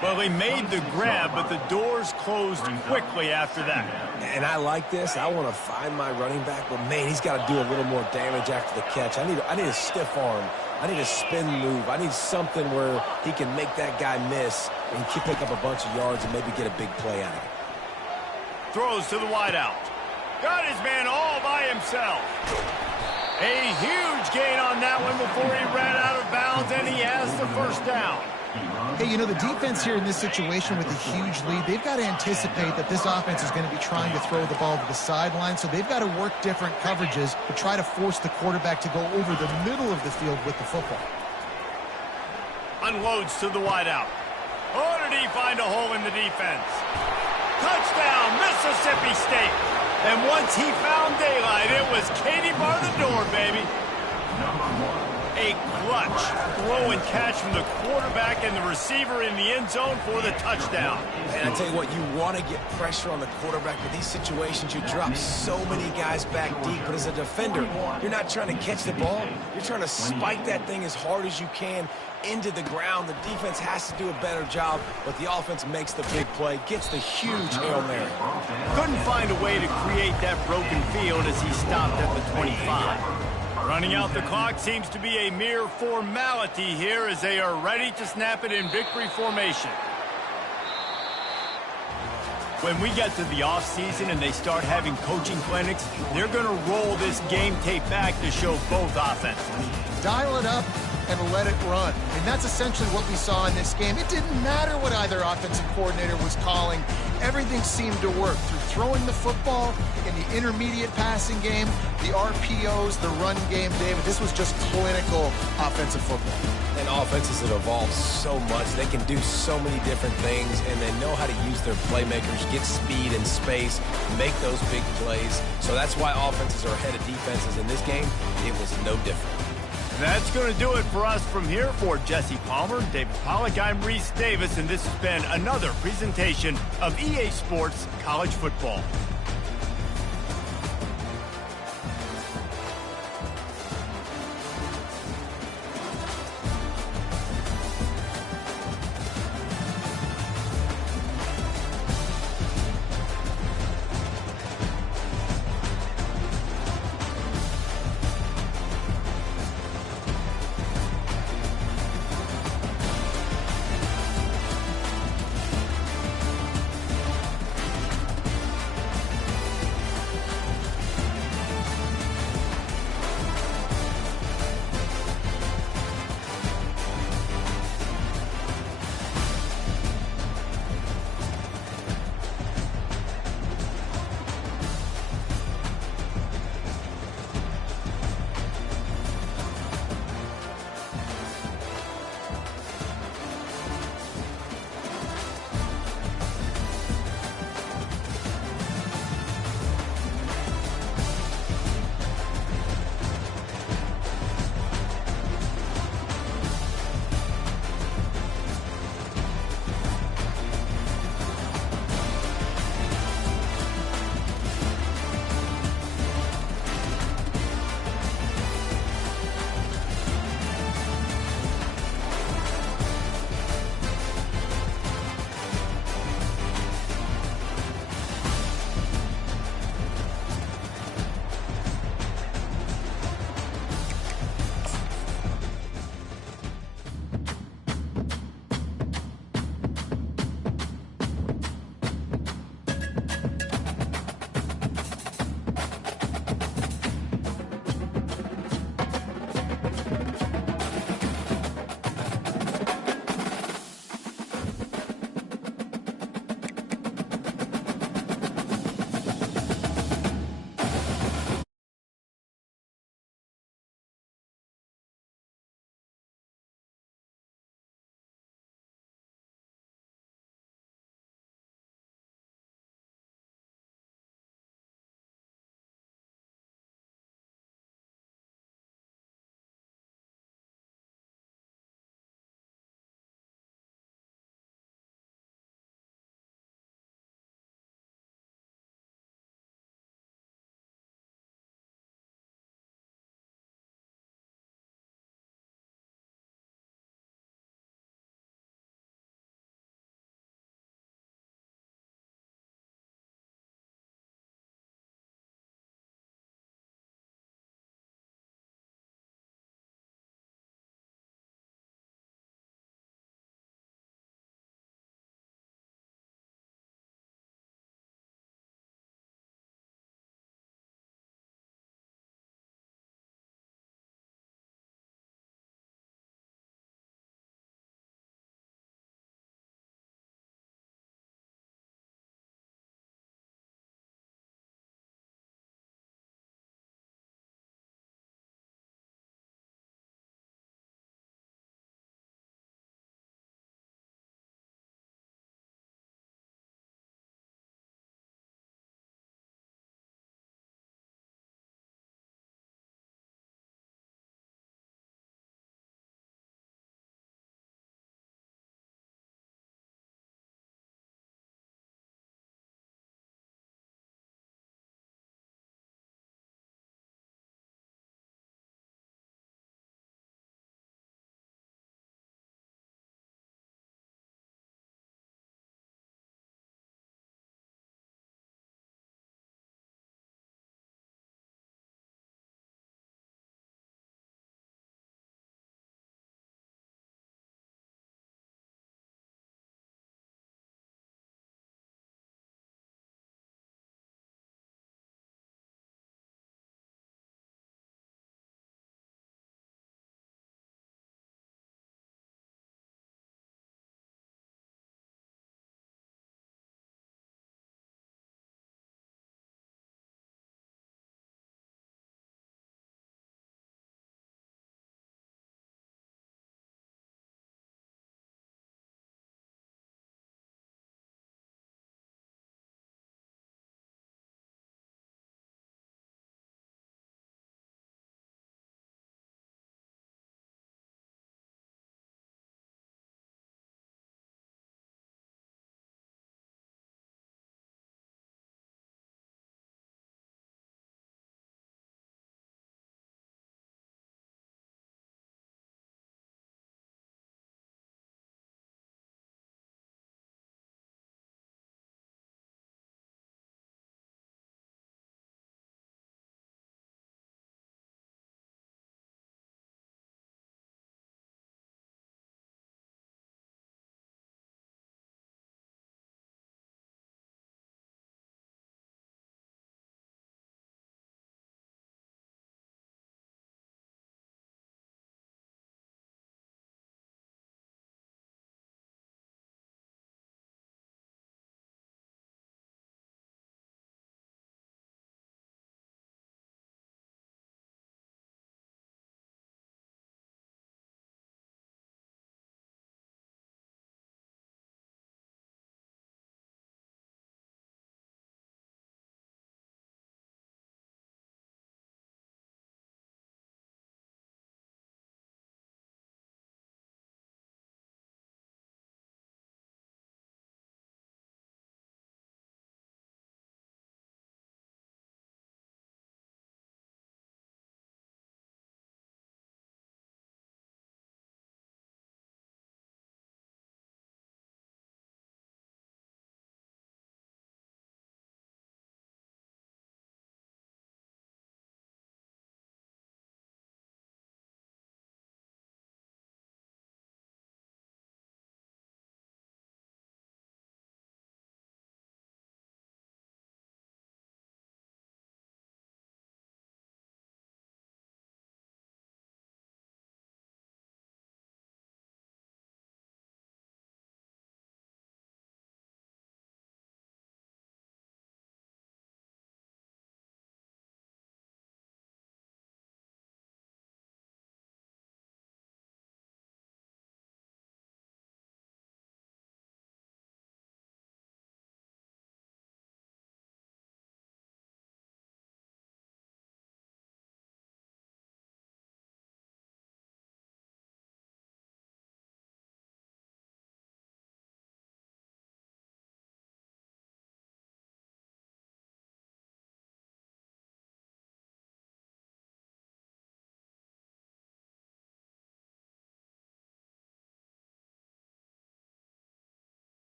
Well, they made the grab, but the doors closed quickly after that. And I like this. I want to find my running back, but, man, he's got to do a little more damage after the catch. I need a stiff arm. I need a spin move. I need something where he can make that guy miss and pick up a bunch of yards and maybe get a big play out of it. Throws to the wideout. Got his man all by himself. A huge gain on that one before he ran out of bounds, and he has the 1st down. Hey, you know, the defense here in this situation with a huge lead, they've got to anticipate that this offense is going to be trying to throw the ball to the sideline, so they've got to work different coverages to try to force the quarterback to go over the middle of the field with the football. Unloads to the wideout. Oh, did he find a hole in the defense? Touchdown, Mississippi State. And once he found daylight, it was Katie bar the door, baby. A clutch throw and catch from the quarterback and the receiver in the end zone for the touchdown. And I tell you what, you want to get pressure on the quarterback, but these situations you drop so many guys back deep. But as a defender, you're not trying to catch the ball. You're trying to spike that thing as hard as you can into the ground. The defense has to do a better job, but the offense makes the big play, gets the huge Hail Mary. Couldn't find a way to create that broken field as he stopped at the 25. Running out the clock seems to be a mere formality here as they are ready to snap it in victory formation. When we get to the offseason and they start having coaching clinics, they're going to roll this game tape back to show both offenses. Dial it up and let it run. And that's essentially what we saw in this game. It didn't matter what either offensive coordinator was calling. Everything seemed to work through throwing the football in the intermediate passing game, the RPOs, the run game, David. This was just clinical offensive football. And offenses have evolved so much. They can do so many different things, and they know how to use their playmakers, get speed and space, make those big plays. So that's why offenses are ahead of defenses. In this game, it was no different. That's going to do it for us from here. For Jesse Palmer, David Pollack, I'm Reese Davis, and this has been another presentation of EA Sports College Football.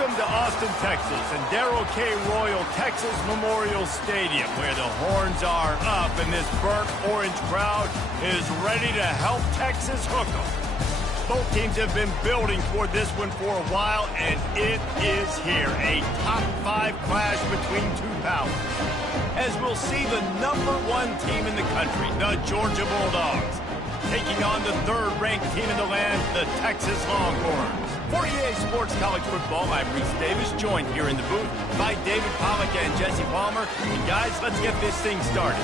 Welcome to Austin, Texas, and Darrell K. Royal Texas Memorial Stadium, where the horns are up and this burnt orange crowd is ready to help Texas hook 'em. Both teams have been building toward this one for a while, and it is here, a top 5 clash between two powers. As we'll see the #1 team in the country, the Georgia Bulldogs, taking on the 3rd-ranked team in the land, the Texas Longhorns. For EA Sports College Football, I'm Reese Davis, joined here in the booth by David Pollack and Jesse Palmer. And guys, let's get this thing started.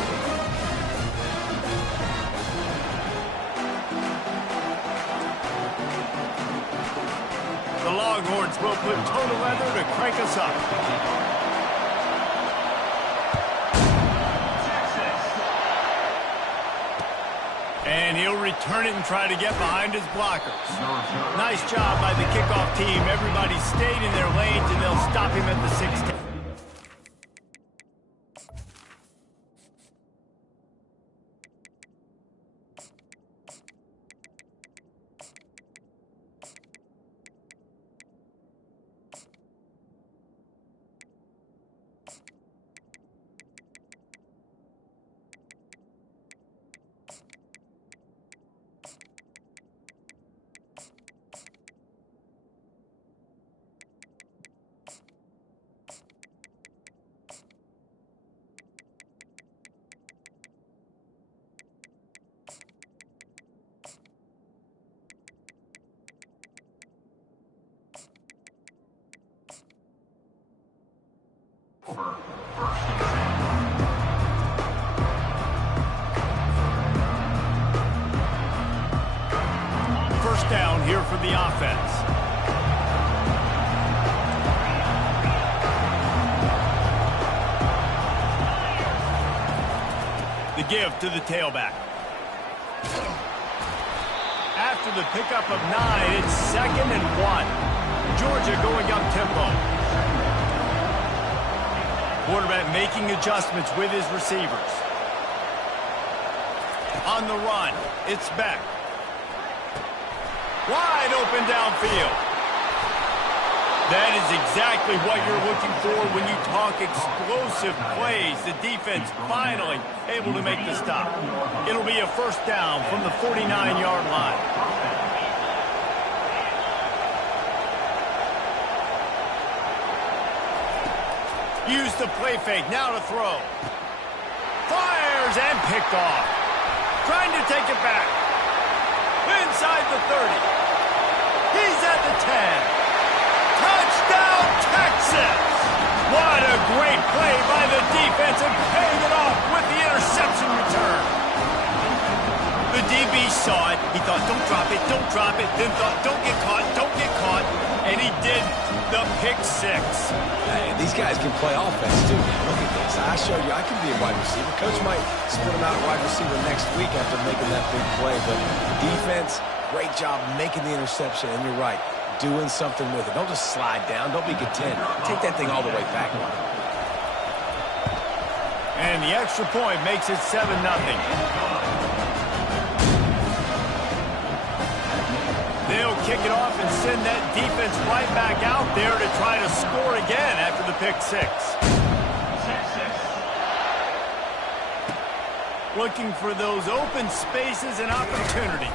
The Longhorns will put toe to leather to crank us up. And he'll return it and try to get behind his blockers. Nice job by the kickoff team. Everybody stayed in their lanes, and they'll stop him at the 16. First down here for the offense. The give to the tailback. After the pickup of 9, it's 2nd and 1. Georgia going up tempo. Quarterback making adjustments with his receivers. On the run, it's Beck. Wide open downfield. That is exactly what you're looking for when you talk explosive plays. The defense finally able to make the stop. It'll be a first down from the 49-yard line. Use the play fake, now to throw. Fires and picked off. Trying to take it back. Inside the 30. He's at the 10. Touchdown, Texas! What a great play by the defense and paying it off with the interception return. The DB saw it. He thought, don't drop it, don't drop it. Then thought, don't get caught, don't get caught. And he did the pick 6. Hey, these guys can play offense, too, man. Look at this. I showed you I can be a wide receiver. Coach might split him out at wide receiver next week after making that big play. But defense, great job making the interception. And you're right, doing something with it. Don't just slide down. Don't be content. Take that thing all the way back. And the extra point makes it 7-0. They'll kick it off and send that defense right back out there to try to score again after the pick 6. Looking for those open spaces and opportunity.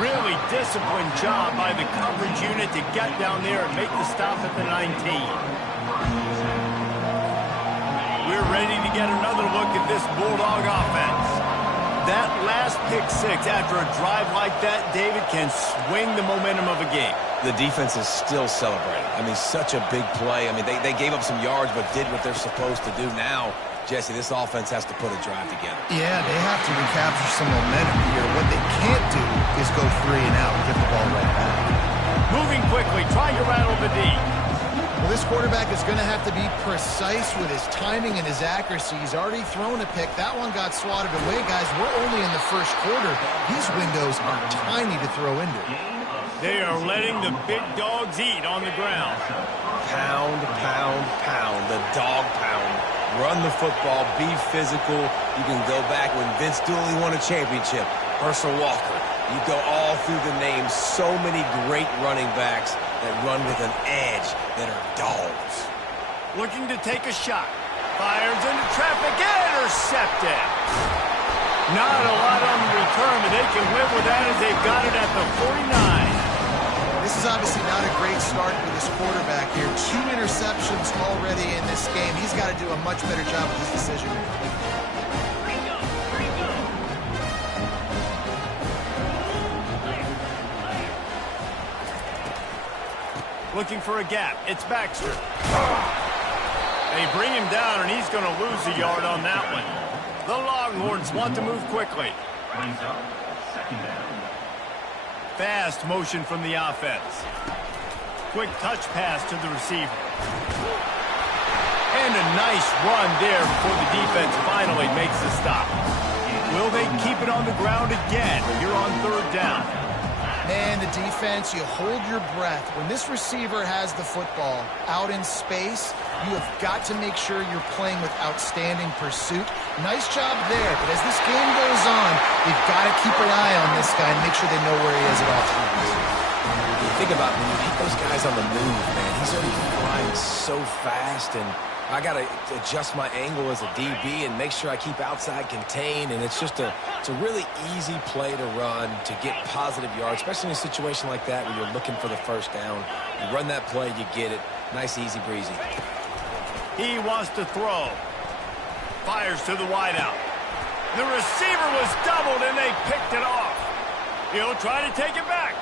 Really disciplined job by the coverage unit to get down there and make the stop at the 19. We're ready to get another look at this Bulldog offense. That last pick 6 after a drive like that, David, can swing the momentum of a game. The defense is still celebrating. I mean, such a big play. I mean, they gave up some yards but did what they're supposed to do. Now, Jesse, this offense has to put a drive together. Yeah, they have to recapture some momentum here. What they can't do is go 3 and out and give the ball right back. Moving quickly, trying to rattle the D. Well, this quarterback is going to have to be precise with his timing and his accuracy. He's already thrown a pick. That one got swatted away, guys. We're only in the first quarter. These windows are tiny to throw into. They are letting the big dogs eat on the ground. Pound, pound, pound. The dog pound. Run the football. Be physical. You can go back when Vince Dooley won a championship. Herschel Walker. You go all through the names. So many great running backs that run with an edge that are dogs. Looking to take a shot. Fires into traffic. Intercepted. Not a lot on the return, but they can live with that as they've got it at the 49. This is obviously not a great start for this quarterback here. 2 interceptions already in this game. He's got to do a much better job with his decision making. Looking for a gap. It's Baxter. They bring him down, and he's going to lose a yard on that one. The Longhorns want to move quickly. Brings up second down. Fast motion from the offense. Quick touch pass to the receiver. And a nice run there before the defense finally makes the stop. Will they keep it on the ground again? You're on third down. Man, the defense, you hold your breath. When this receiver has the football out in space, you have got to make sure you're playing with outstanding pursuit. Nice job there, but as this game goes on, you've got to keep an eye on this guy and make sure they know where he is at all times. You think about when you get those guys on the move, man, he's already flying so fast, and I got to adjust my angle as a DB and make sure I keep outside contained, and it's a really easy play to run to get positive yards, especially in a situation like that where you're looking for the first down. You run that play, you get it. Nice, easy breezy. He wants to throw. Fires to the wideout. The receiver was doubled, and they picked it off. He'll try to take it back.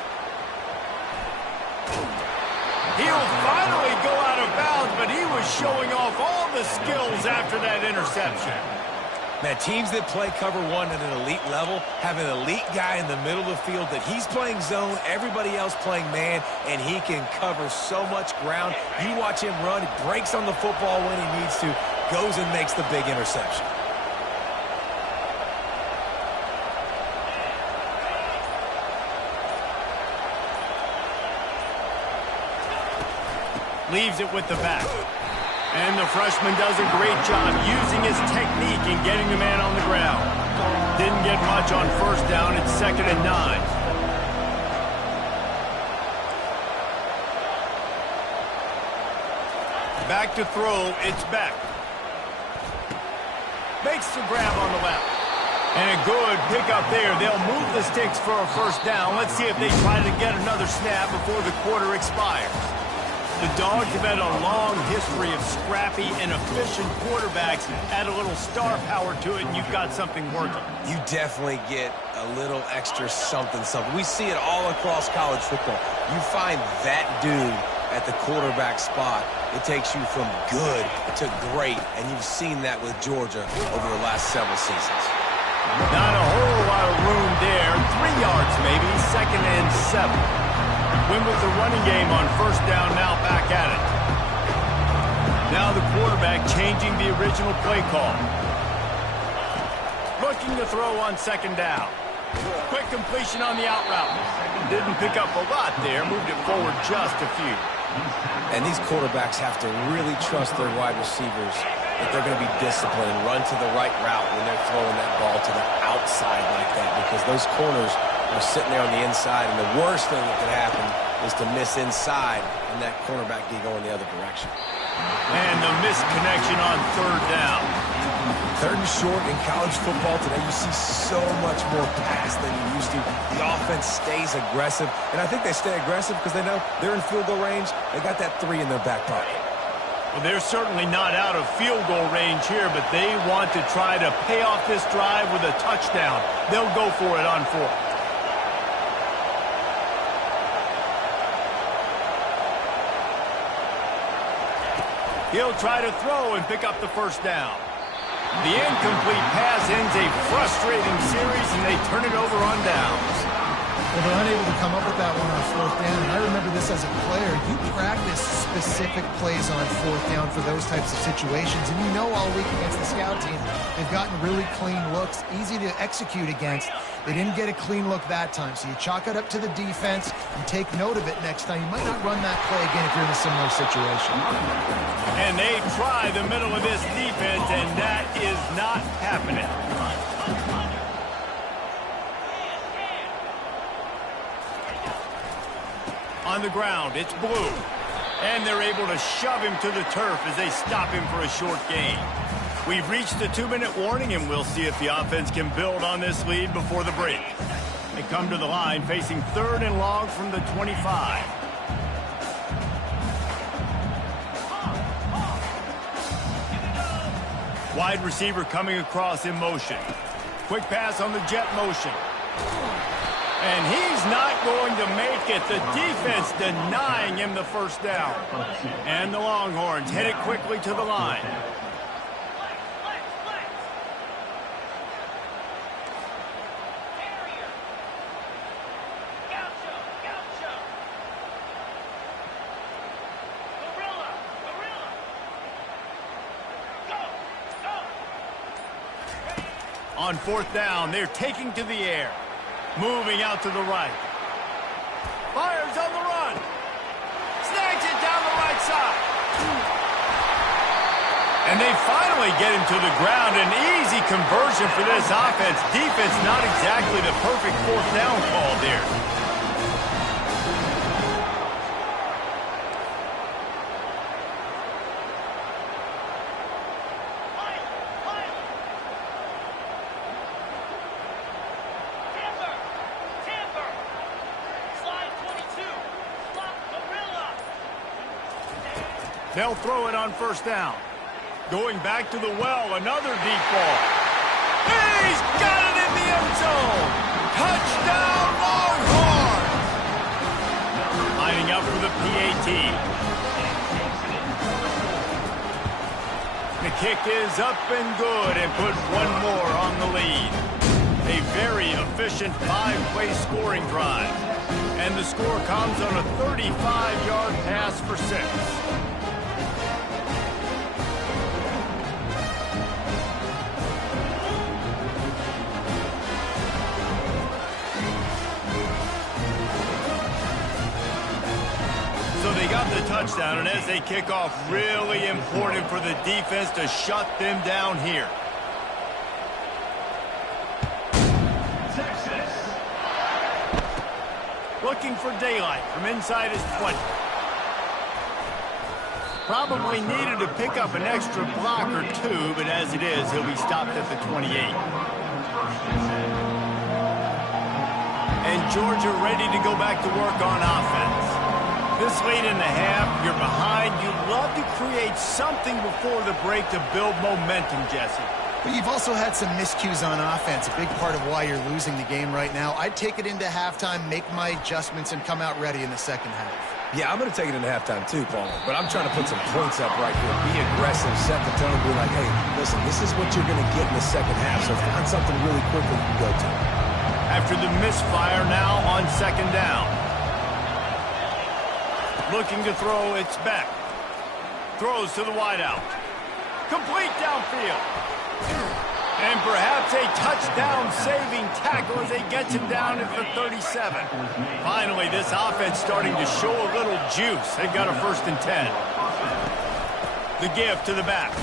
He'll finally go out of bounds, but he was showing off all the skills after that interception. Man, teams that play cover one at an elite level have an elite guy in the middle of the field that he's playing zone, everybody else playing man, and he can cover so much ground. You watch him run, he breaks on the football when he needs to, goes and makes the big interception. Leaves it with the back. And the freshman does a great job using his technique and getting the man on the ground. Didn't get much on first down. It's 2nd and 9. Back to throw. It's Beck. Makes the grab on the left. And a good pickup there. They'll move the sticks for a first down. Let's see if they try to get another snap before the quarter expires. The Dogs have had a long history of scrappy and efficient quarterbacks. Add a little star power to it, and you've got something working. You definitely get a little extra something. We see it all across college football. You find that dude at the quarterback spot, it takes you from good to great, and you've seen that with Georgia over the last several seasons. Not a whole lot of room there. 3 yards maybe, 2nd and 7. Win with the running game on first down, now back at it. Now the quarterback changing the original play call. Looking to throw on 2nd down. Quick completion on the out route. Didn't pick up a lot there, moved it forward just a few. And these quarterbacks have to really trust their wide receivers that they're going to be disciplined and run to the right route when they're throwing that ball to the outside like that, because those corners are sitting there on the inside, and the worst thing that could happen is to miss inside and that cornerback be going the other direction. And the misconnection on 3rd down. 3rd and short in college football today, you see so much more pass than you used to. The offense stays aggressive, and I think they stay aggressive because they know they're in field goal range. They got that 3 in their back pocket. Well, they're certainly not out of field goal range here, but they want to try to pay off this drive with a touchdown. They'll go for it on 4th. He'll try to throw and pick up the first down. The incomplete pass ends a frustrating series, and they turn it over on downs. Well, they're unable to come up with that one on 4th down, and I remember this as a player. You practice specific plays on 4th down for those types of situations, and you know all week against the scout team, they've gotten really clean looks, easy to execute against. They didn't get a clean look that time, so you chalk it up to the defense and take note of it next time. You might not run that play again if you're in a similar situation. And they try the middle of this defense, and that is not happening. On the ground, it's Blue. And they're able to shove him to the turf as they stop him for a short gain. We've reached the 2-minute warning, and we'll see if the offense can build on this lead before the break. They come to the line facing 3rd and long from the 25. Wide receiver coming across in motion. Quick pass on the jet motion. And he's not going to make it. The defense denying him the first down. And the Longhorns head it quickly to the line. On 4th down, they're taking to the air. Moving out to the right. Fires on the run. Snags it down the right side. And they finally get him to the ground. An easy conversion for this offense. Defense not exactly the perfect 4th down call there. They'll throw it on 1st down. Going back to the well, another deep ball. He's got it in the end zone. Touchdown, Longhorns! Lining up for the PAT. The kick is up and good and put one more on the lead. A very efficient 5-play scoring drive. And the score comes on a 35-yard pass for 6. So they got the touchdown, and as they kick off, really important for the defense to shut them down here. Texas. Looking for daylight from inside his 20. Probably needed to pick up an extra block or 2, but as it is, he'll be stopped at the 28. And Georgia ready to go back to work on offense. This late in the half, you're behind. You'd love to create something before the break to build momentum, Jesse. But you've also had some miscues on offense, a big part of why you're losing the game right now. I'd take it into halftime, make my adjustments, and come out ready in the second half. Yeah, I'm going to take it into halftime too, Paul. But I'm trying to put some points up right here. Be aggressive, set the tone, be like, hey, listen, this is what you're going to get in the second half, so find something really quickly you can go to. After the misfire, now on 2nd down. Looking to throw, it's Beck. Throws to the wideout. Complete downfield. And perhaps a touchdown-saving tackle as they get him down at the 37. Finally, this offense starting to show a little juice. They've got a 1st and 10. The give to the back.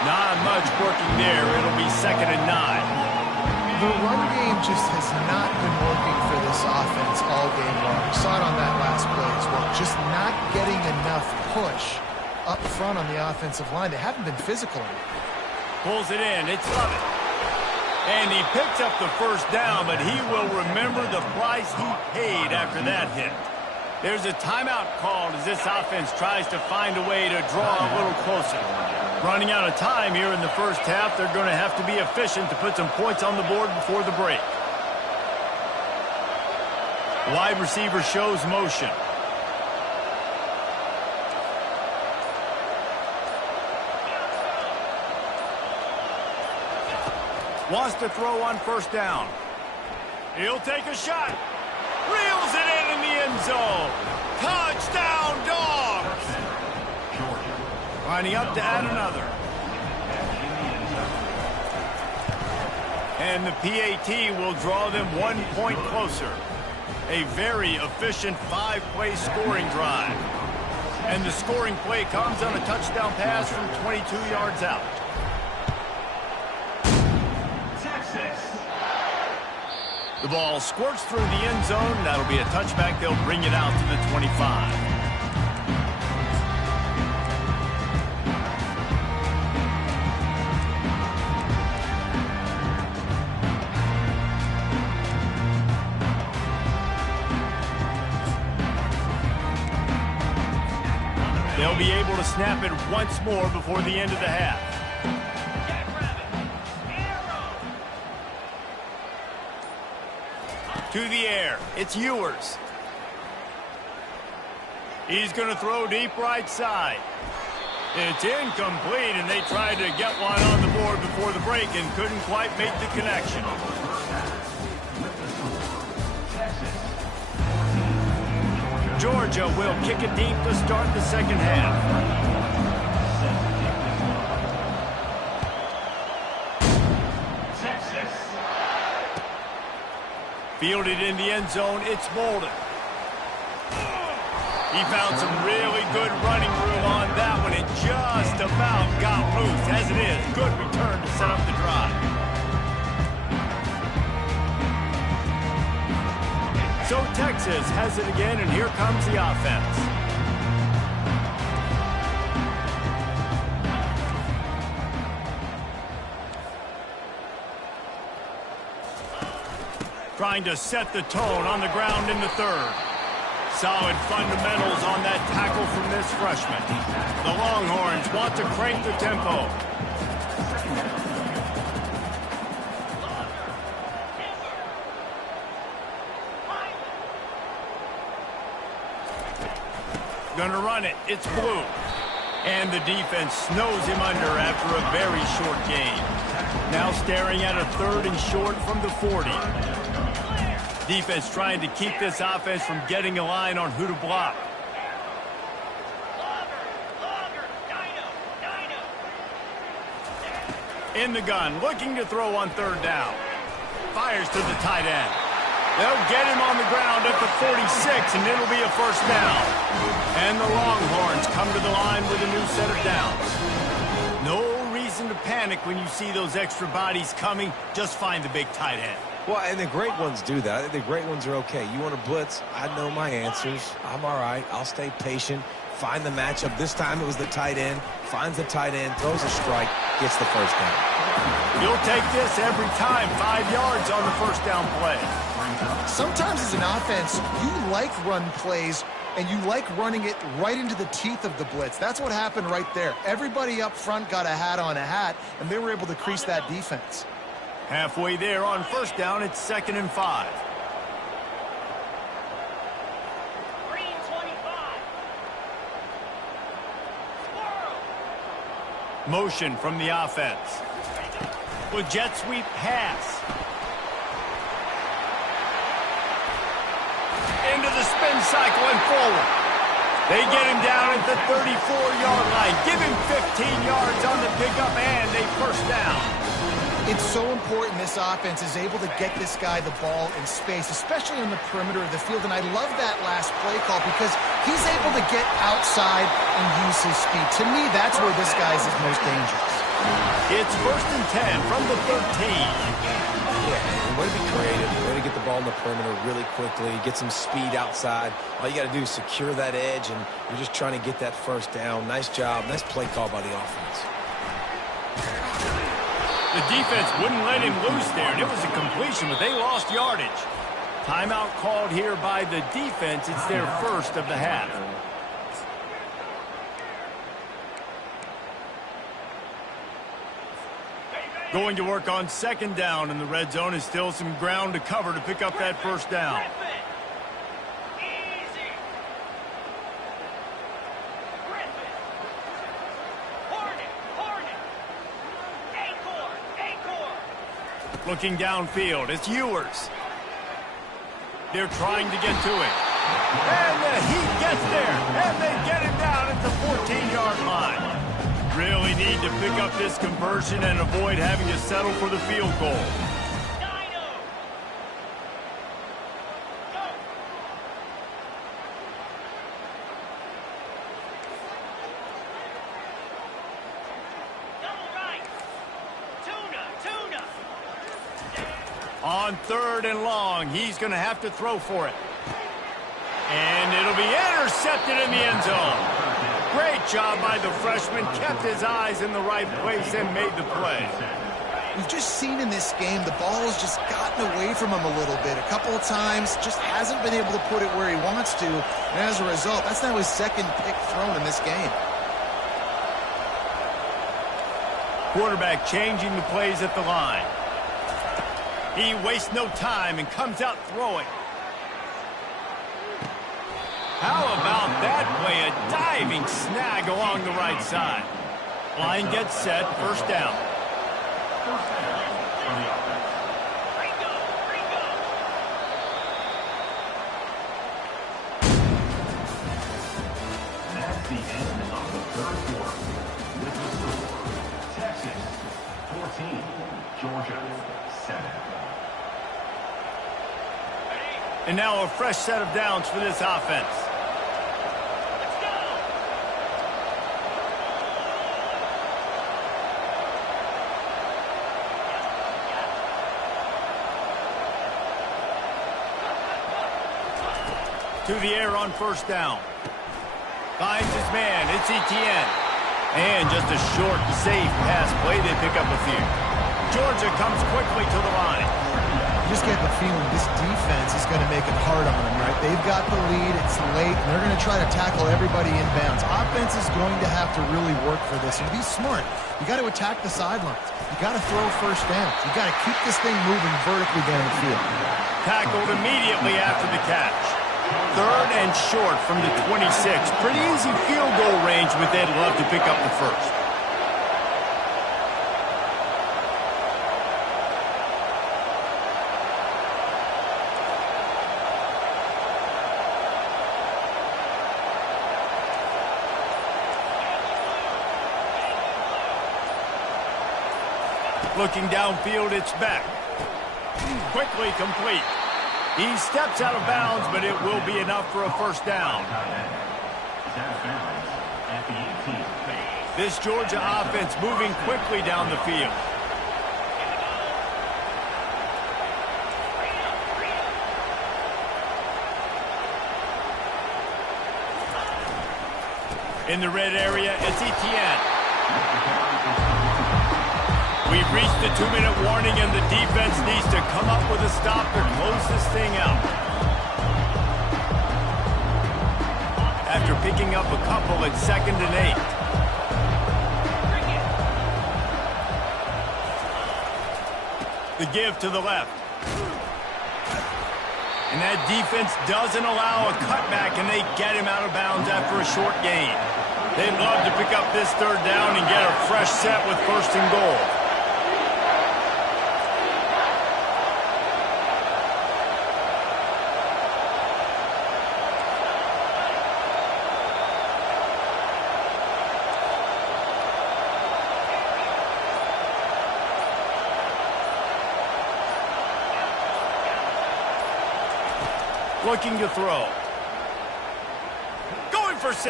Not much working there. It'll be 2nd and 9. The run game just has not been working for this offense all game long. We saw it on that last play as well. Just not getting enough push up front on the offensive line. They haven't been physical enough. Pulls it in. It's Lovett. And he picks up the 1st down, but he will remember the price he paid after that hit. There's a timeout called as this offense tries to find a way to draw a little closer. Running out of time here in the first half, they're going to have to be efficient to put some points on the board before the break. Wide receiver shows motion. Wants to throw on 1st down. He'll take a shot. Reels it in the end zone. Touchdown, Dogs! Lining up to add another. And the PAT will draw them 1 point closer. A very efficient 5-play scoring drive. And the scoring play comes on a touchdown pass from 22 yards out. The ball squirts through the end zone. That'll be a touchback. They'll bring it out to the 25. They'll be able to snap it once more before the end of the half. To the air, it's Ewers. He's going to throw deep right side. It's incomplete, and they tried to get one on the board before the break and couldn't quite make the connection. Georgia will kick it deep to start the second half. Fielded in the end zone, it's Bolden. He found some really good running room on that one. It just about got loose. As it is, good return to set up the drive. So Texas has it again, and here comes the offense. Trying to set the tone on the ground in the third. Solid fundamentals on that tackle from this freshman. The Longhorns want to crank the tempo. Gonna run it. It's Blue. And the defense snows him under after a very short gain. Now staring at a 3rd and short from the 40. Defense trying to keep this offense from getting a line on who to block. In the gun, looking to throw on 3rd down. Fires to the tight end. They'll get him on the ground at the 46, and it'll be a first down. And the Longhorns come to the line with a new set of downs. No reason to panic when you see those extra bodies coming. Just find the big tight end. Well, and the great ones do that. The great ones are okay. You want to blitz? I know my answers. I'm all right. I'll stay patient. Find the matchup. This time it was the tight end. Finds the tight end, throws a strike, gets the first down. You'll take this every time. 5 yards on the first down play. Sometimes as an offense, you like run plays, and you like running it right into the teeth of the blitz. That's what happened right there. Everybody up front got a hat on a hat, and they were able to crease that defense. Halfway there on first down, it's 2nd and 5. Motion from the offense. With jet sweep pass. Into the spin cycle and forward. They get him down at the 34-yard line. Give him 15 yards on the pickup and a first down. It's so important this offense is able to get this guy the ball in space, especially on the perimeter of the field. And I love that last play call because he's able to get outside and use his speed. To me, that's where this guy's his most dangerous. It's 1st and 10 from the 13. Yeah, way to be creative, way to get the ball in the perimeter really quickly, get some speed outside. All you got to do is secure that edge, and you're just trying to get that first down. Nice job. Nice play call by the offense. The defense wouldn't let him loose there, and it was a completion, but they lost yardage. Timeout called here by the defense. It's their first of the half. Going to work on 2nd down, and the red zone is still some ground to cover to pick up that first down. Looking downfield, it's Ewers. They're trying to get to it. And the heat gets there, and they get him down at the 14-yard line. Really need to pick up this conversion and avoid having to settle for the field goal. On 3rd and long, he's going to have to throw for it. And it'll be intercepted in the end zone. Great job by the freshman. Kept his eyes in the right place and made the play. We've just seen in this game the ball has just gotten away from him a little bit. A couple of times, just hasn't been able to put it where he wants to. And as a result, that's now his 2nd pick thrown in this game. Quarterback changing the plays at the line. He wastes no time and comes out throwing. How about that play? A diving snag along the right side. Line gets set, 1st down. First down for the offense. That's the end of the 3rd quarter. With the score, Texas 14, Georgia 7. And now a fresh set of downs for this offense. To the air on 1st down. Finds his man. It's Etienne. And just a short, safe pass play. They pick up a few. Georgia comes quickly to the line. You just get the feeling this defense is going to make it hard on them, right? They've got the lead. It's late, and they're going to try to tackle everybody inbounds. Offense is going to have to really work for this and be smart. You got to attack the sidelines. You got to throw 1st down. You got to keep this thing moving vertically down the field. Tackled immediately after the catch. 3rd and short from the 26. Pretty easy field goal range, but they'd love to pick up the 1st. Looking downfield, it's back. Quickly complete. He steps out of bounds, but it will be enough for a 1st down. This Georgia offense moving quickly down the field. In the red area, it's Etienne. We've reached the 2-minute warning, and the defense needs to come up with a stop to close this thing out. After picking up a couple at 2nd and 8. The give to the left. And that defense doesn't allow a cutback, and they get him out of bounds after a short gain. They'd love to pick up this 3rd down and get a fresh set with 1st and goal. Looking to throw. Going for 6.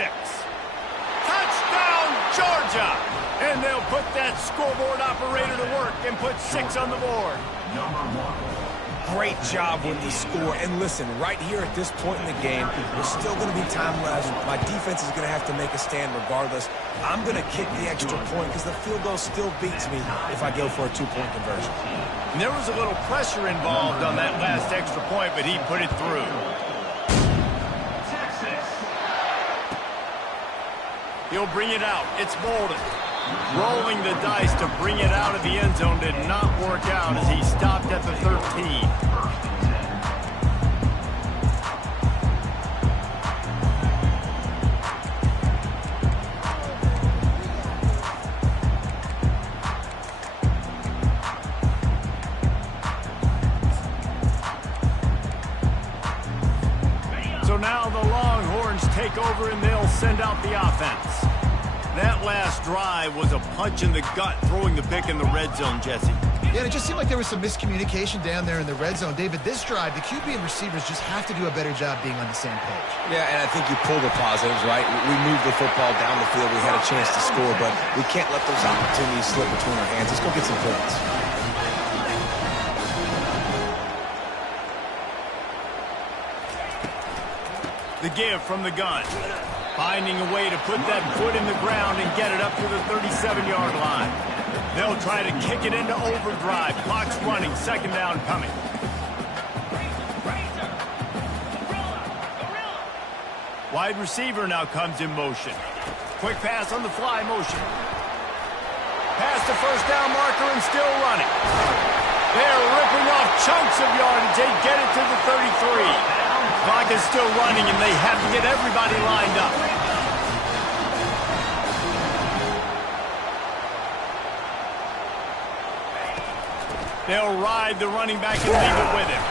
Touchdown, Georgia! And they'll put that scoreboard operator to work and put 6 on the board. Great job with the score. And listen, right here at this point in the game, there's still going to be time left. My defense is going to have to make a stand regardless. I'm going to kick the extra point because the field goal still beats me if I go for a 2-point conversion. And there was a little pressure involved on that last extra point, but he put it through. He'll bring it out. It's Bolden. Rolling the dice to bring it out of the end zone did not work out as he stopped at the 13. So now the Longhorns take over and they'll send out the offense. That last drive was a punch in the gut, throwing the pick in the red zone, Jesse. Yeah, it just seemed like there was some miscommunication down there in the red zone. David, this drive, the QB and receivers just have to do a better job being on the same page. Yeah, and I think you pull the positives, right? We moved the football down the field. We had a chance to score, but we can't let those opportunities slip between our hands. Let's go get some points. The give from the gun. Finding a way to put that foot in the ground and get it up to the 37-yard line. They'll try to kick it into overdrive. Clock's running. Second down coming. Wide receiver now comes in motion. Quick pass on the fly motion. Past the first down marker and still running. They're ripping off chunks of yardage. They get it to the 33. Clock is still running, and they have to get everybody lined up. They'll ride the running back and leave it with him.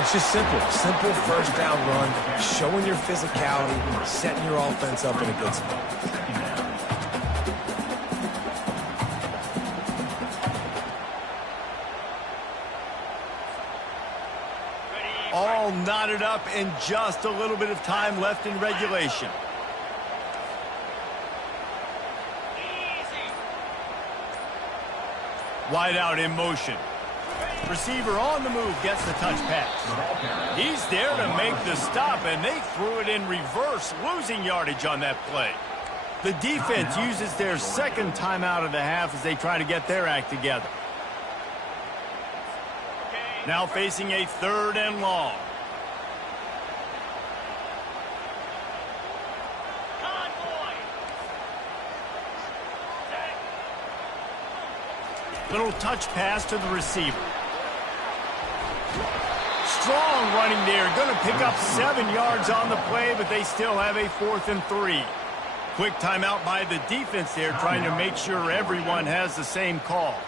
It's just simple. Simple first down run, showing your physicality, setting your offense up in a good spot. All knotted up and just a little bit of time left in regulation. Wide out in motion. Receiver on the move gets the touch pass. He's there to make the stop, and they threw it in reverse, losing yardage on that play. The defense uses their second timeout of the half as they try to get their act together. Now facing a third and long. Little touch pass to the receiver. Strong running there. Going to pick up 7 yards on the play, but they still have a 4th and 3. Quick timeout by the defense there, trying to make sure everyone has the same call.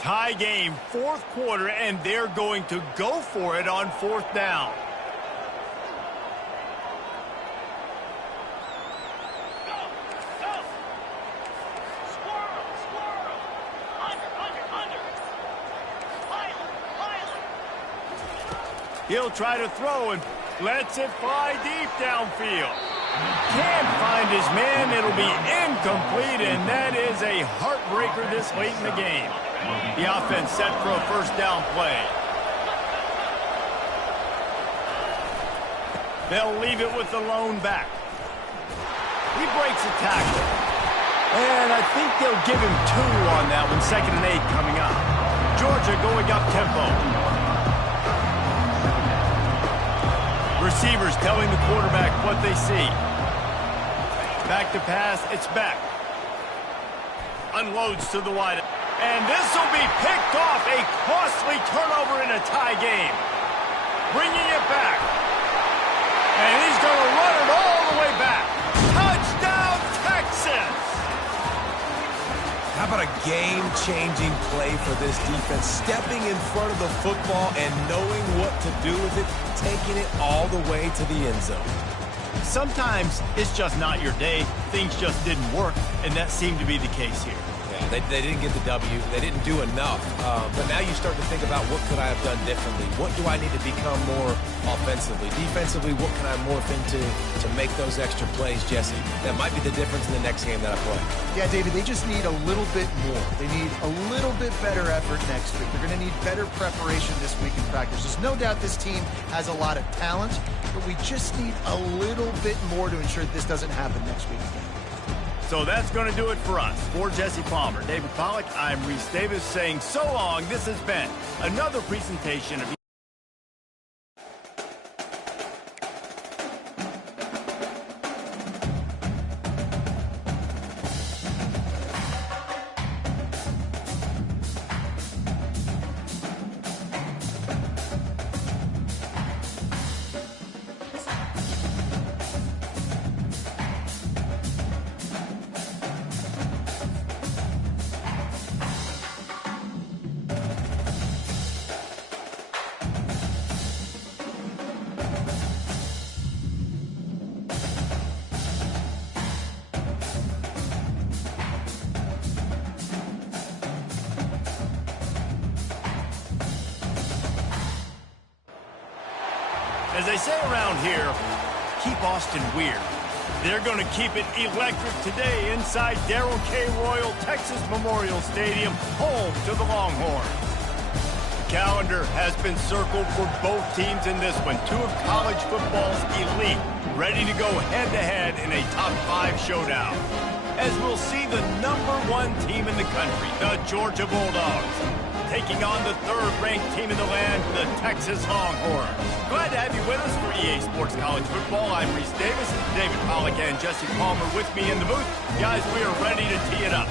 Tie game, 4th quarter, and they're going to go for it on 4th down. He'll try to throw and lets it fly deep downfield. Can't find his man. It'll be incomplete, and that is a heartbreaker this late in the game. The offense set for a first down play. They'll leave it with the lone back. He breaks a tackle. And I think they'll give him 2 on that one. 2nd and 8 coming up. Georgia going up tempo. Receivers telling the quarterback what they see. Back to pass, it's back. Unloads to the wide. And this will be picked off. A costly turnover in a tie game. Bringing it back. And he's going to run it all the way back. Touchdown, Texas! How about a game-changing play for this defense? Stepping in front of the football and knowing what to do with it, taking it all the way to the end zone. Sometimes it's just not your day. Things just didn't work, and that seemed to be the case here. Yeah, they didn't get the W. They didn't do enough. But now you start to think about what could I have done differently? What do I need to become more offensively? Defensively, what can I morph into to make those extra plays, Jesse? That might be the difference in the next game that I play. Yeah, David, they just need a little bit more. They need a little bit better effort next week. They're going to need better preparation this week in practice. There's no doubt this team has a lot of talent, but we just need a little bit more to ensure that this doesn't happen next week again. So that's going to do it for us. For Jesse Palmer, David Pollack, I'm Reese Davis saying so long. This has been another presentation of As they say around here, keep Austin weird. They're going to keep it electric today inside Darrell K. Royal Texas Memorial Stadium, home to the Longhorns. calendar has been circled for both teams in this one. Two of college football's elite, ready to go head-to-head in a top 5 showdown. As we'll see the #1 team in the country, the Georgia Bulldogs, taking on the 3rd-ranked team in the land, the Texas Longhorns. Glad to have you with us for EA Sports College Football. I'm Reese Davis, David Pollack and Jesse Palmer with me in the booth. Guys, we are ready to tee it up.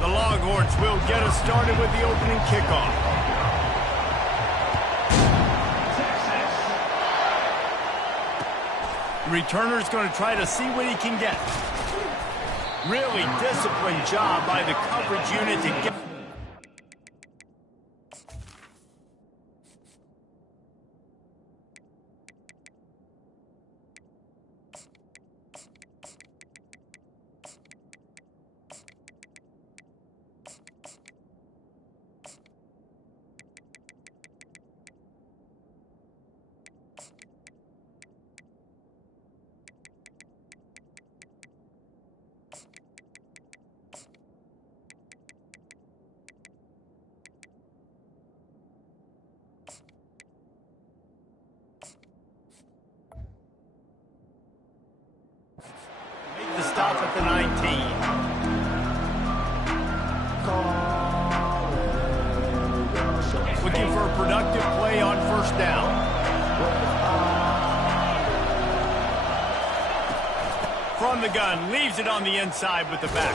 The Longhorns will get us started with the opening kickoff. The returner's going to try to see what he can get. Really disciplined job by the coverage unit to get... the stop at the 19. Looking for a productive play on 1st down. From the gun, leaves it on the inside with the back.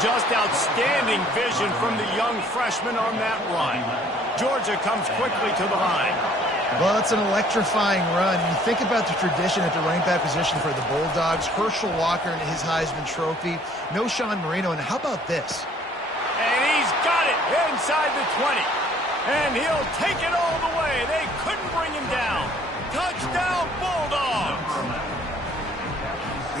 Just outstanding vision from the young freshman on that run. Georgia comes quickly to the line. Well, it's an electrifying run. You think about the tradition at the running back position for the Bulldogs. Herschel Walker and his Heisman Trophy. No Sean Marino. And how about this? And he's got it inside the 20. And he'll take it all the way. They couldn't bring him down. Touchdown, Bulldogs!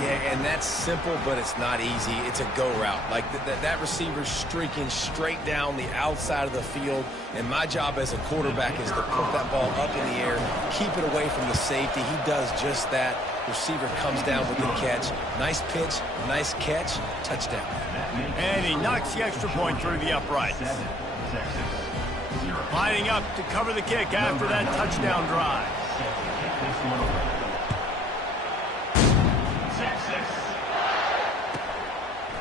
Yeah, and that's simple, but it's not easy. It's a go route. Like that receiver's streaking straight down the outside of the field, and my job as a quarterback is to put that ball up in the air, keep it away from the safety. He does just that. Receiver comes down with the catch. Nice pitch, nice catch, touchdown. And he knocks the extra point through the uprights. Lining up to cover the kick after that touchdown drive.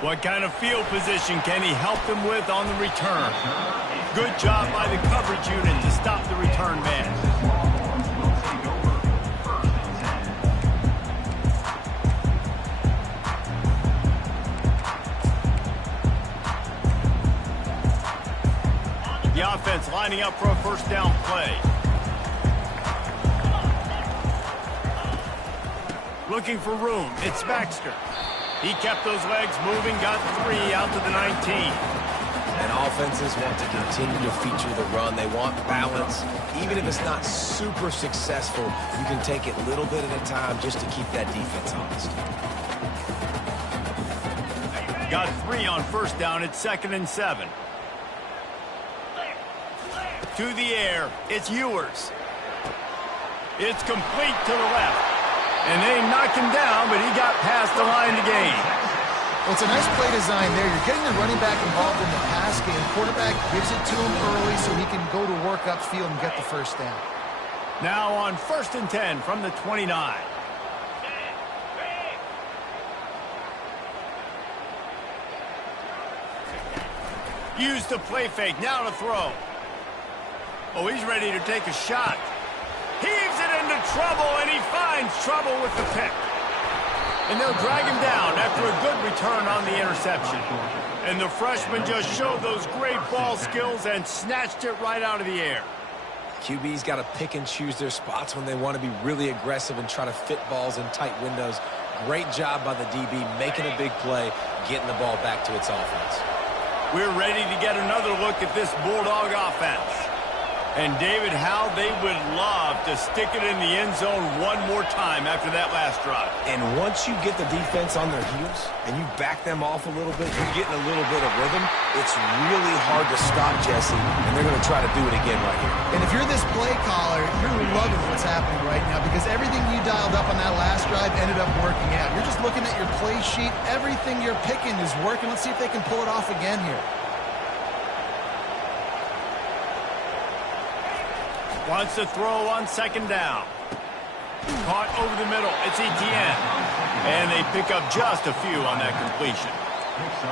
What kind of field position can he help them with on the return? Good job by the coverage unit to stop the return man. The offense lining up for a 1st down play. Looking for room. It's Baxter. He kept those legs moving, got 3 out to the 19. And offenses want to continue to feature the run. They want balance. Even if it's not super successful, you can take it little bit at a time just to keep that defense honest. Got 3 on 1st down. It's 2nd and 7. To the air. It's Ewers. It's complete to the left. And they knocked him down, but he got past the line to gain. Well, it's a nice play design there. You're getting the running back involved in the pass game. Quarterback gives it to him early so he can go to work upfield and get the 1st down. Now on 1st and 10 from the 29. Use the play fake. Now to throw. Oh, he's ready to take a shot. Heaves it into trouble, and he finds trouble with the pick. And they'll drag him down after a good return on the interception. And the freshman just showed those great ball skills and snatched it right out of the air. QB's got to pick and choose their spots when they want to be really aggressive and try to fit balls in tight windows. Great job by the DB making a big play, getting the ball back to its offense. We're ready to get another look at this Bulldog offense. And, David, how they would love to stick it in the end zone one more time after that last drive. And once you get the defense on their heels and you back them off a little bit, you're getting a little bit of rhythm, it's really hard to stop, Jesse, and they're going to try to do it again right here. And if you're this play caller, you're loving what's happening right now because everything you dialed up on that last drive ended up working out. You're just looking at your play sheet. Everything you're picking is working. Let's see if they can pull it off again here. Wants to throw on second down. Caught over the middle. It's Etienne. And they pick up just a few on that completion.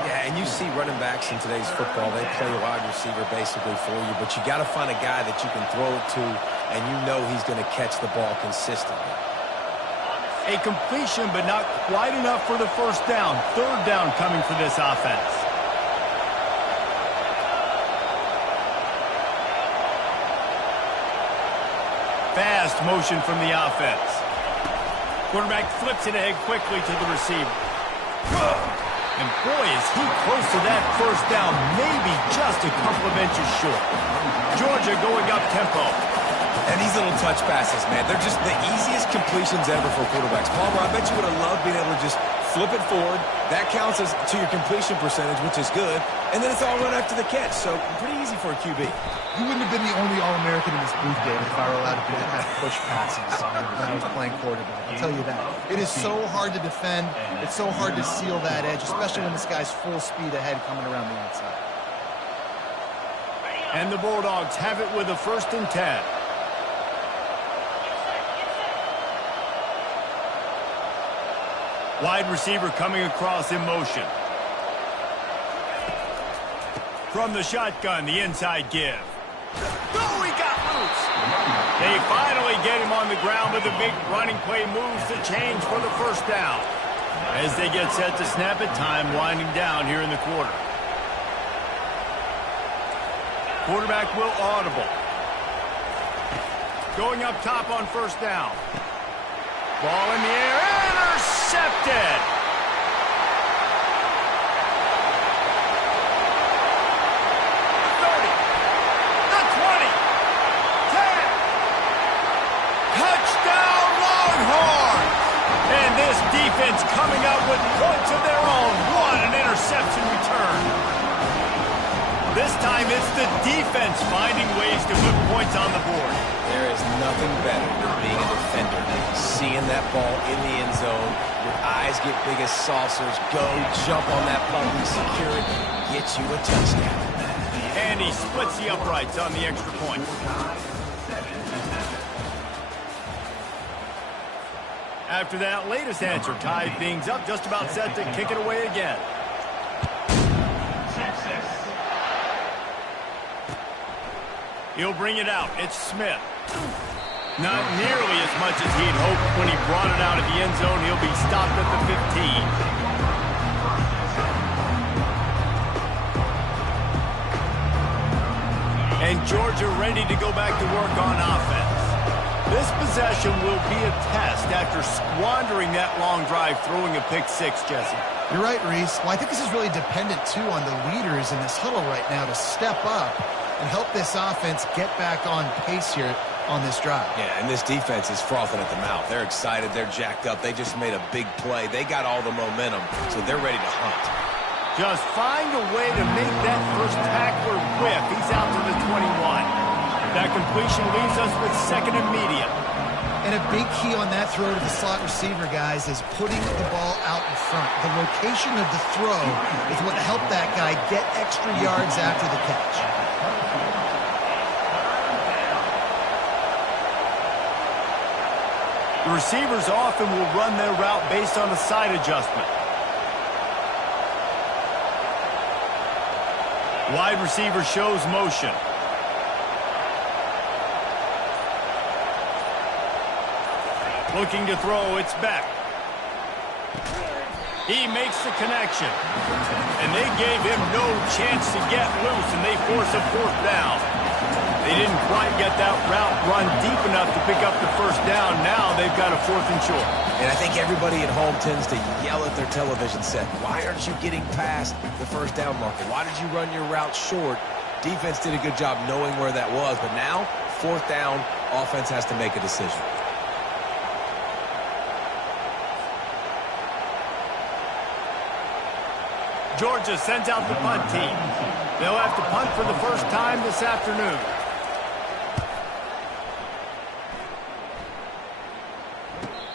Yeah, and you see running backs in today's football, they play wide receiver basically for you, but you got to find a guy that you can throw it to, and you know he's going to catch the ball consistently. A completion, but not quite enough for the first down. Third down coming for this offense. Fast motion from the offense. Quarterback flips it ahead quickly to the receiver. And boy, is he close to that first down, maybe just a couple of inches short. Georgia going up tempo. And these little touch passes, man, they're just the easiest completions ever for quarterbacks. Palmer, I bet you would have loved being able to just flip it forward. That counts as to your completion percentage, which is good. And then it's all run after the catch, so pretty easy for a QB. You wouldn't have been the only All-American in this booth, David, if I were allowed to do that push passes when I was playing quarterback. I'll tell you that. It is so hard to defend. It's so hard to seal that edge, especially when this guy's full speed ahead coming around the outside. And the Bulldogs have it with a 1st and 10. Wide receiver coming across in motion. From the shotgun, the inside give. Oh, he got loose. They finally get him on the ground with a big running play moves the change for the first down. As they get set to snap it, time winding down here in the quarter. Quarterback will audible. Going up top on first down. Ball in the air, intercepted. Defense coming up with points of their own. What an interception return. This time it's the defense finding ways to put points on the board. There is nothing better than being a defender. Seeing that ball in the end zone, your eyes get big as saucers, go jump on that puppy, secure it, get you a touchdown. And he splits the uprights on the extra point. After that latest answer, tied things up, just about set to kick it away again. He'll bring it out. It's Smith. Not nearly as much as he'd hoped when he brought it out of the end zone. He'll be stopped at the 15. And Georgia ready to go back to work on offense. This possession will be a test after squandering that long drive, throwing a pick six, Jesse. You're right, Reese. Well, I think this is really dependent, too, on the leaders in this huddle right now to step up and help this offense get back on pace here on this drive. Yeah, and this defense is frothing at the mouth. They're excited. They're jacked up. They just made a big play. They got all the momentum, so they're ready to hunt. Just find a way to make that first tackler whiff. He's out to the 21. That completion leaves us with 2nd and medium. And a big key on that throw to the slot receiver, guys, is putting the ball out in front. The location of the throw is what helped that guy get extra yards after the catch. The receivers often will run their route based on a side adjustment. Wide receiver shows motion. Looking to throw, it's Beck. He makes the connection. And they gave him no chance to get loose, and they force a 4th down. They didn't quite get that route run deep enough to pick up the first down. Now they've got a 4th and short. And I think everybody at home tends to yell at their television set, why aren't you getting past the first down marker? Why did you run your route short? Defense did a good job knowing where that was, but now, 4th down, offense has to make a decision. Georgia sends out the punt team. They'll have to punt for the first time this afternoon.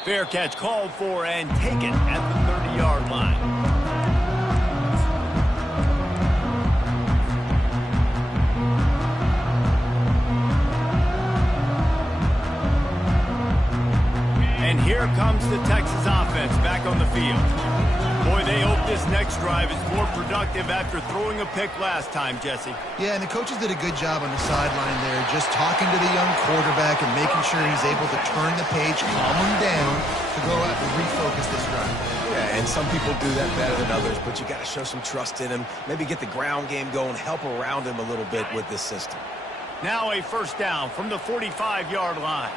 Fair catch called for and taken at the 30-yard line. And here comes the Texas offense back on the field. Boy, they hope this next drive is more productive after throwing a pick last time, Jesse. Yeah, and the coaches did a good job on the sideline there, just talking to the young quarterback and making sure he's able to turn the page, calm him down, to go out and refocus this drive. Yeah, and some people do that better than others, but you got to show some trust in him, maybe get the ground game going, help around him a little bit with this system. Now a first down from the 45-yard line.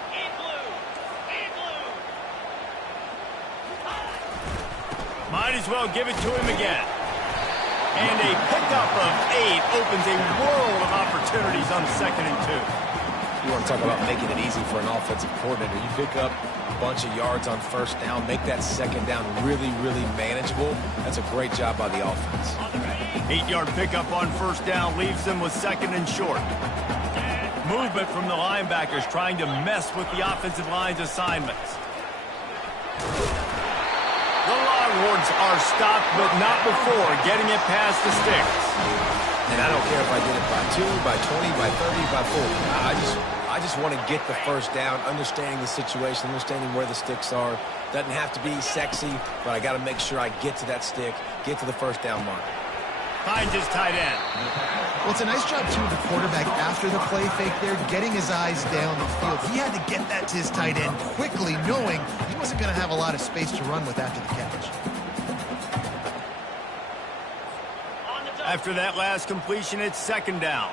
Might as well give it to him again. And a pickup of 8 opens a world of opportunities on 2nd and 2. You want to talk about making it easy for an offensive coordinator. You pick up a bunch of yards on 1st down, make that 2nd down really, really manageable. That's a great job by the offense. 8-yard pickup on 1st down leaves them with 2nd and short. Movement from the linebackers trying to mess with the offensive line's assignments. The Longhorns are stopped, but not before getting it past the sticks. And I don't care if I did it by 2, by 20, by 30, by 40. I just want to get the 1st down, understanding the situation, understanding where the sticks are. Doesn't have to be sexy, but I got to make sure I get to that stick, get to the 1st down mark. Finds his tight end. Well, it's a nice job, too, of the quarterback after the play fake there, getting his eyes down the field. He had to get that to his tight end quickly, knowing he wasn't going to have a lot of space to run with after the catch. After that last completion, it's 2nd down.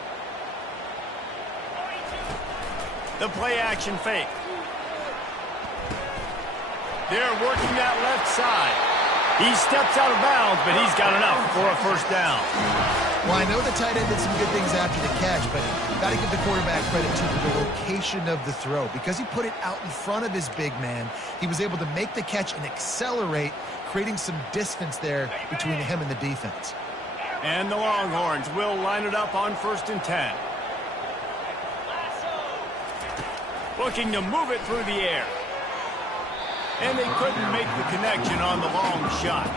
The play action fake. They're working that left side. He steps out of bounds, but he's got enough for a 1st down. Well, I know the tight end did some good things after the catch, but got to give the quarterback credit to the location of the throw. Because he put it out in front of his big man, he was able to make the catch and accelerate, creating some distance there between him and the defense. And the Longhorns will line it up on 1st and 10. Looking to move it through the air. And they couldn't make the connection on the long shot.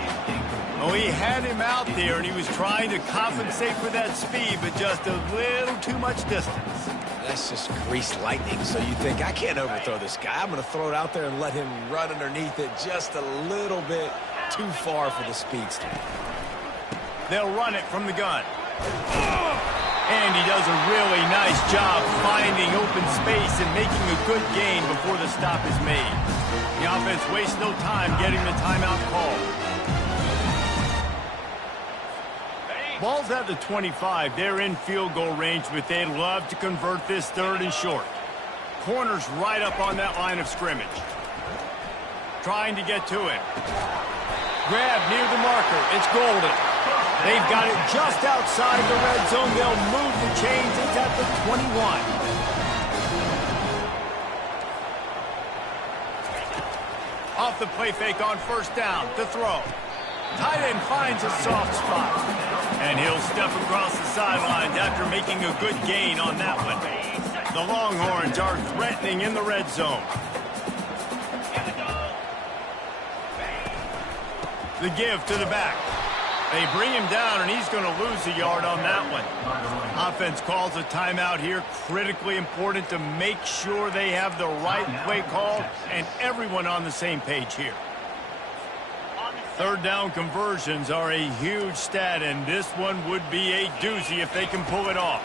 Oh, he had him out there, and he was trying to compensate for that speed, but just a little too much distance. That's just greased lightning, so you think, I can't overthrow this guy. I'm going to throw it out there and let him run underneath it just a little bit too far for the speedster. They'll run it from the gun. And he does a really nice job finding open space and making a good gain before the stop is made. The offense wastes no time getting the timeout call. Ball's at the 25. They're in field goal range, but they'd love to convert this 3rd and short. Corner's right up on that line of scrimmage. Trying to get to it. Grab near the marker. It's Golden. They've got it just outside the red zone. They'll move the chains. It's at the 21. Off the play fake on 1st down. To throw. Tight end finds a soft spot. And he'll step across the sidelines after making a good gain on that one. The Longhorns are threatening in the red zone. The give to the back. They bring him down, and he's going to lose a yard on that one. Offense calls a timeout here. Critically important to make sure they have the right play call and everyone on the same page here. 3rd down conversions are a huge stat, and this one would be a doozy if they can pull it off.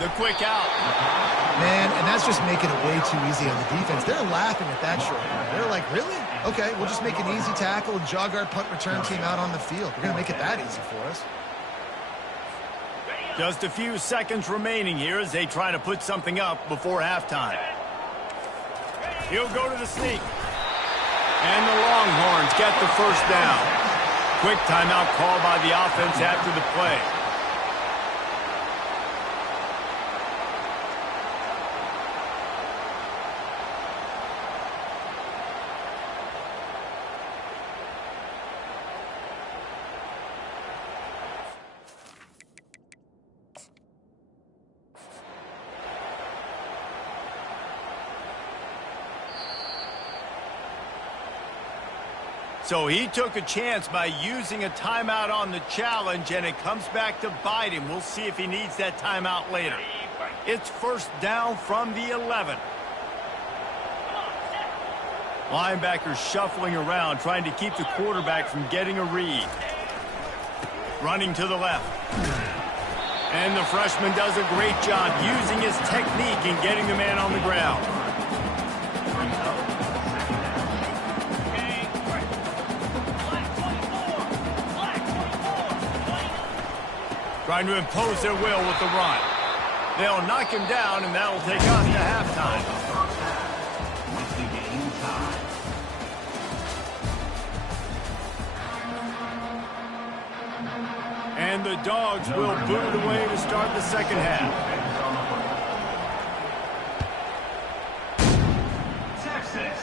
The quick out. Man, and that's just making it way too easy on the defense. They're laughing at that short. They're like, really? Okay, we'll just make an easy tackle and jog our punt return team out on the field. We're going to make it that easy for us. Just a few seconds remaining here as they try to put something up before halftime. He'll go to the sneak. And the Longhorns get the 1st down. Quick timeout call by the offense after the play. So he took a chance by using a timeout on the challenge, and it comes back to bite him. We'll see if he needs that timeout later. It's first down from the 11. Linebackers shuffling around, trying to keep the quarterback from getting a read. Running to the left. And the freshman does a great job using his technique and getting the man on the ground. Trying to impose their will with the run. They'll knock him down, and that'll take us to halftime. With the game tied. And the Dogs will boot it away to start the second half. Texas.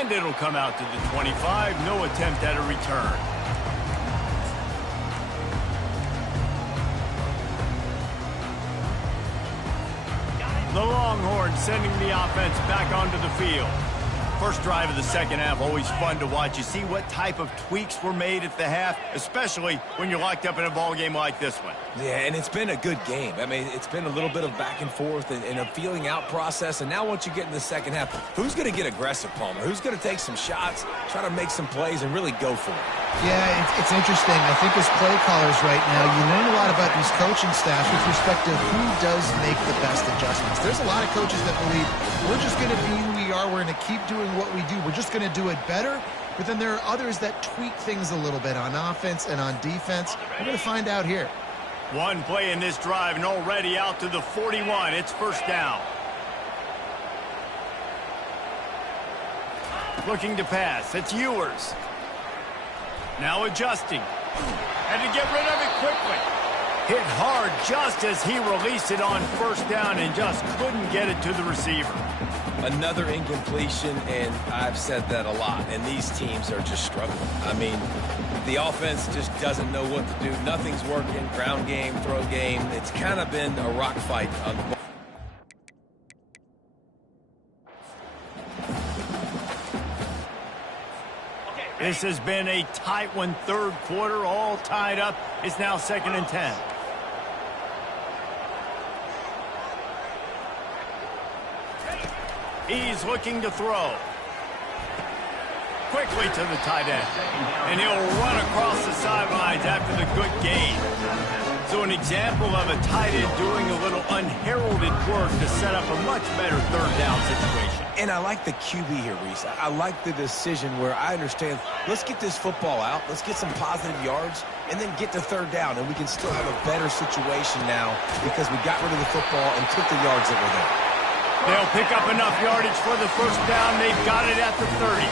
And it'll come out to the 25. No attempt at a return. The Longhorns sending the offense back onto the field. First drive of the second half, always fun to watch. You see what type of tweaks were made at the half, especially when you're locked up in a ball game like this one. Yeah, and it's been a good game. I mean, it's been a little bit of back and forth and a feeling out process. And now once you get in the second half, who's going to get aggressive, Palmer? Who's going to take some shots, try to make some plays, and really go for it? Yeah, it's interesting. I think as play callers right now, you learn a lot about these coaching staffs with respect to who does make the best adjustments. There's a lot of coaches that believe we're just going to be who we are. We're going to keep doing what we do. We're just going to do it better. But then there are others that tweak things a little bit on offense and on defense. We're going to find out here. One play in this drive and already out to the 41. It's first down. Looking to pass. It's Ewers. Now adjusting. Had to get rid of it quickly. Hit hard just as he released it on first down and just couldn't get it to the receiver. Another incompletion, and I've said that a lot, and these teams are just struggling. I mean, the offense just doesn't know what to do. Nothing's working. Ground game, throw game. It's kind of been a rock fight on the ball. This has been a tight one, third quarter, all tied up. It's now 2nd and 10. He's looking to throw. Quickly to the tight end. And he'll run across the sidelines after the good gain. So an example of a tight end doing a little unheralded work to set up a much better third down situation. And I like the QB here, Reese. I like the decision where I understand, let's get this football out, let's get some positive yards, and then get to third down, and we can still have a better situation now because we got rid of the football and took the yards that were there. They'll pick up enough yardage for the first down. They've got it at the 30.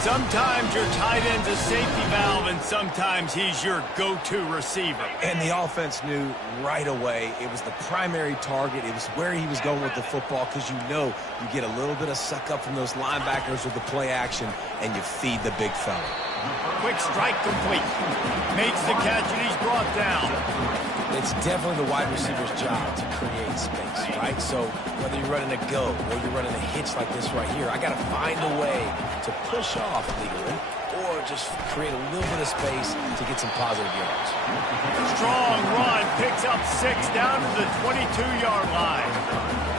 Sometimes your tight end's a safety valve, and sometimes he's your go-to receiver. And the offense knew right away it was the primary target. It was where he was going with the football because you know you get a little bit of suck up from those linebackers with the play action, and you feed the big fella. Quick strike complete. Makes the catch, and he's brought down. It's definitely the wide receiver's job to create space, right? So whether you're running a go or you're running a hitch like this right here, I got to find a way to push off legally or just create a little bit of space to get some positive yards. Strong run, picks up 6 down to the 22-yard line.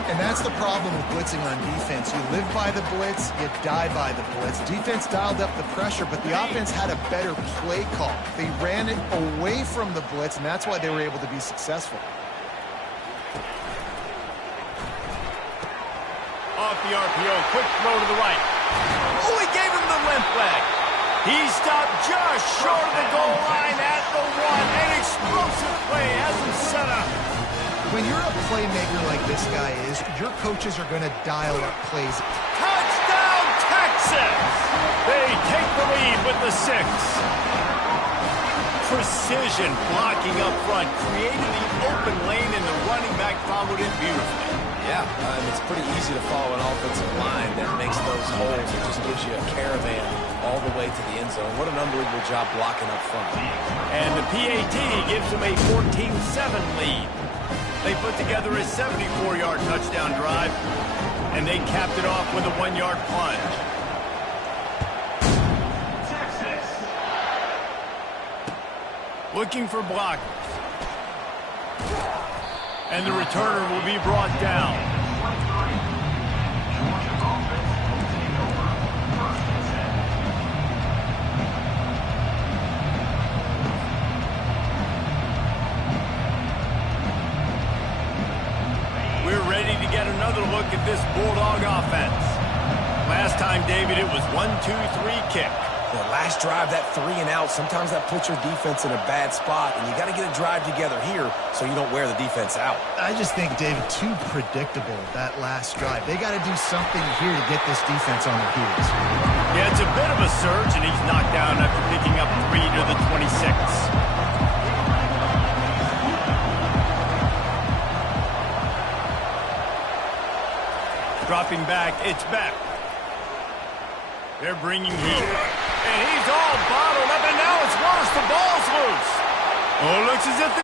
And that's the problem with blitzing on defense. You live by the blitz, you die by the blitz. Defense dialed up the pressure, but the offense had a better play call. They ran it away from the blitz, and that's why they were able to be successful. Off the RPO, quick throw to the right. Oh, he gave him the limp leg. He stopped just short of the goal line at the 1. An explosive play has him set up. When you're a playmaker like this guy is, your coaches are going to dial up plays. Touchdown, Texas! They take the lead with the 6. Precision blocking up front, creating the open lane, and the running back followed it beautifully. Yeah, it's pretty easy to follow an offensive line that makes those holes. It just gives you a caravan all the way to the end zone. What an unbelievable job blocking up front. And the PAT gives them a 14-7 lead. They put together a 74-yard touchdown drive, and they capped it off with a 1-yard plunge. Texas. Looking for blockers. And the returner will be brought down. Georgia offense will take over. 1st and 10. We're ready to get another look at this Bulldog offense. Last time, David, it was 1-2-3 kick. The last drive, that 3 and out, sometimes that puts your defense in a bad spot, and you got to get a drive together here so you don't wear the defense out. I just think, David, too predictable, that last drive. They got to do something here to get this defense on their heels. Yeah, it's a bit of a surge, and he's knocked down after picking up 3 to the 26. Dropping back, it's back. They're bringing heat. And he's all bottled up, and now it's worse. The ball's loose. Oh, it looks as if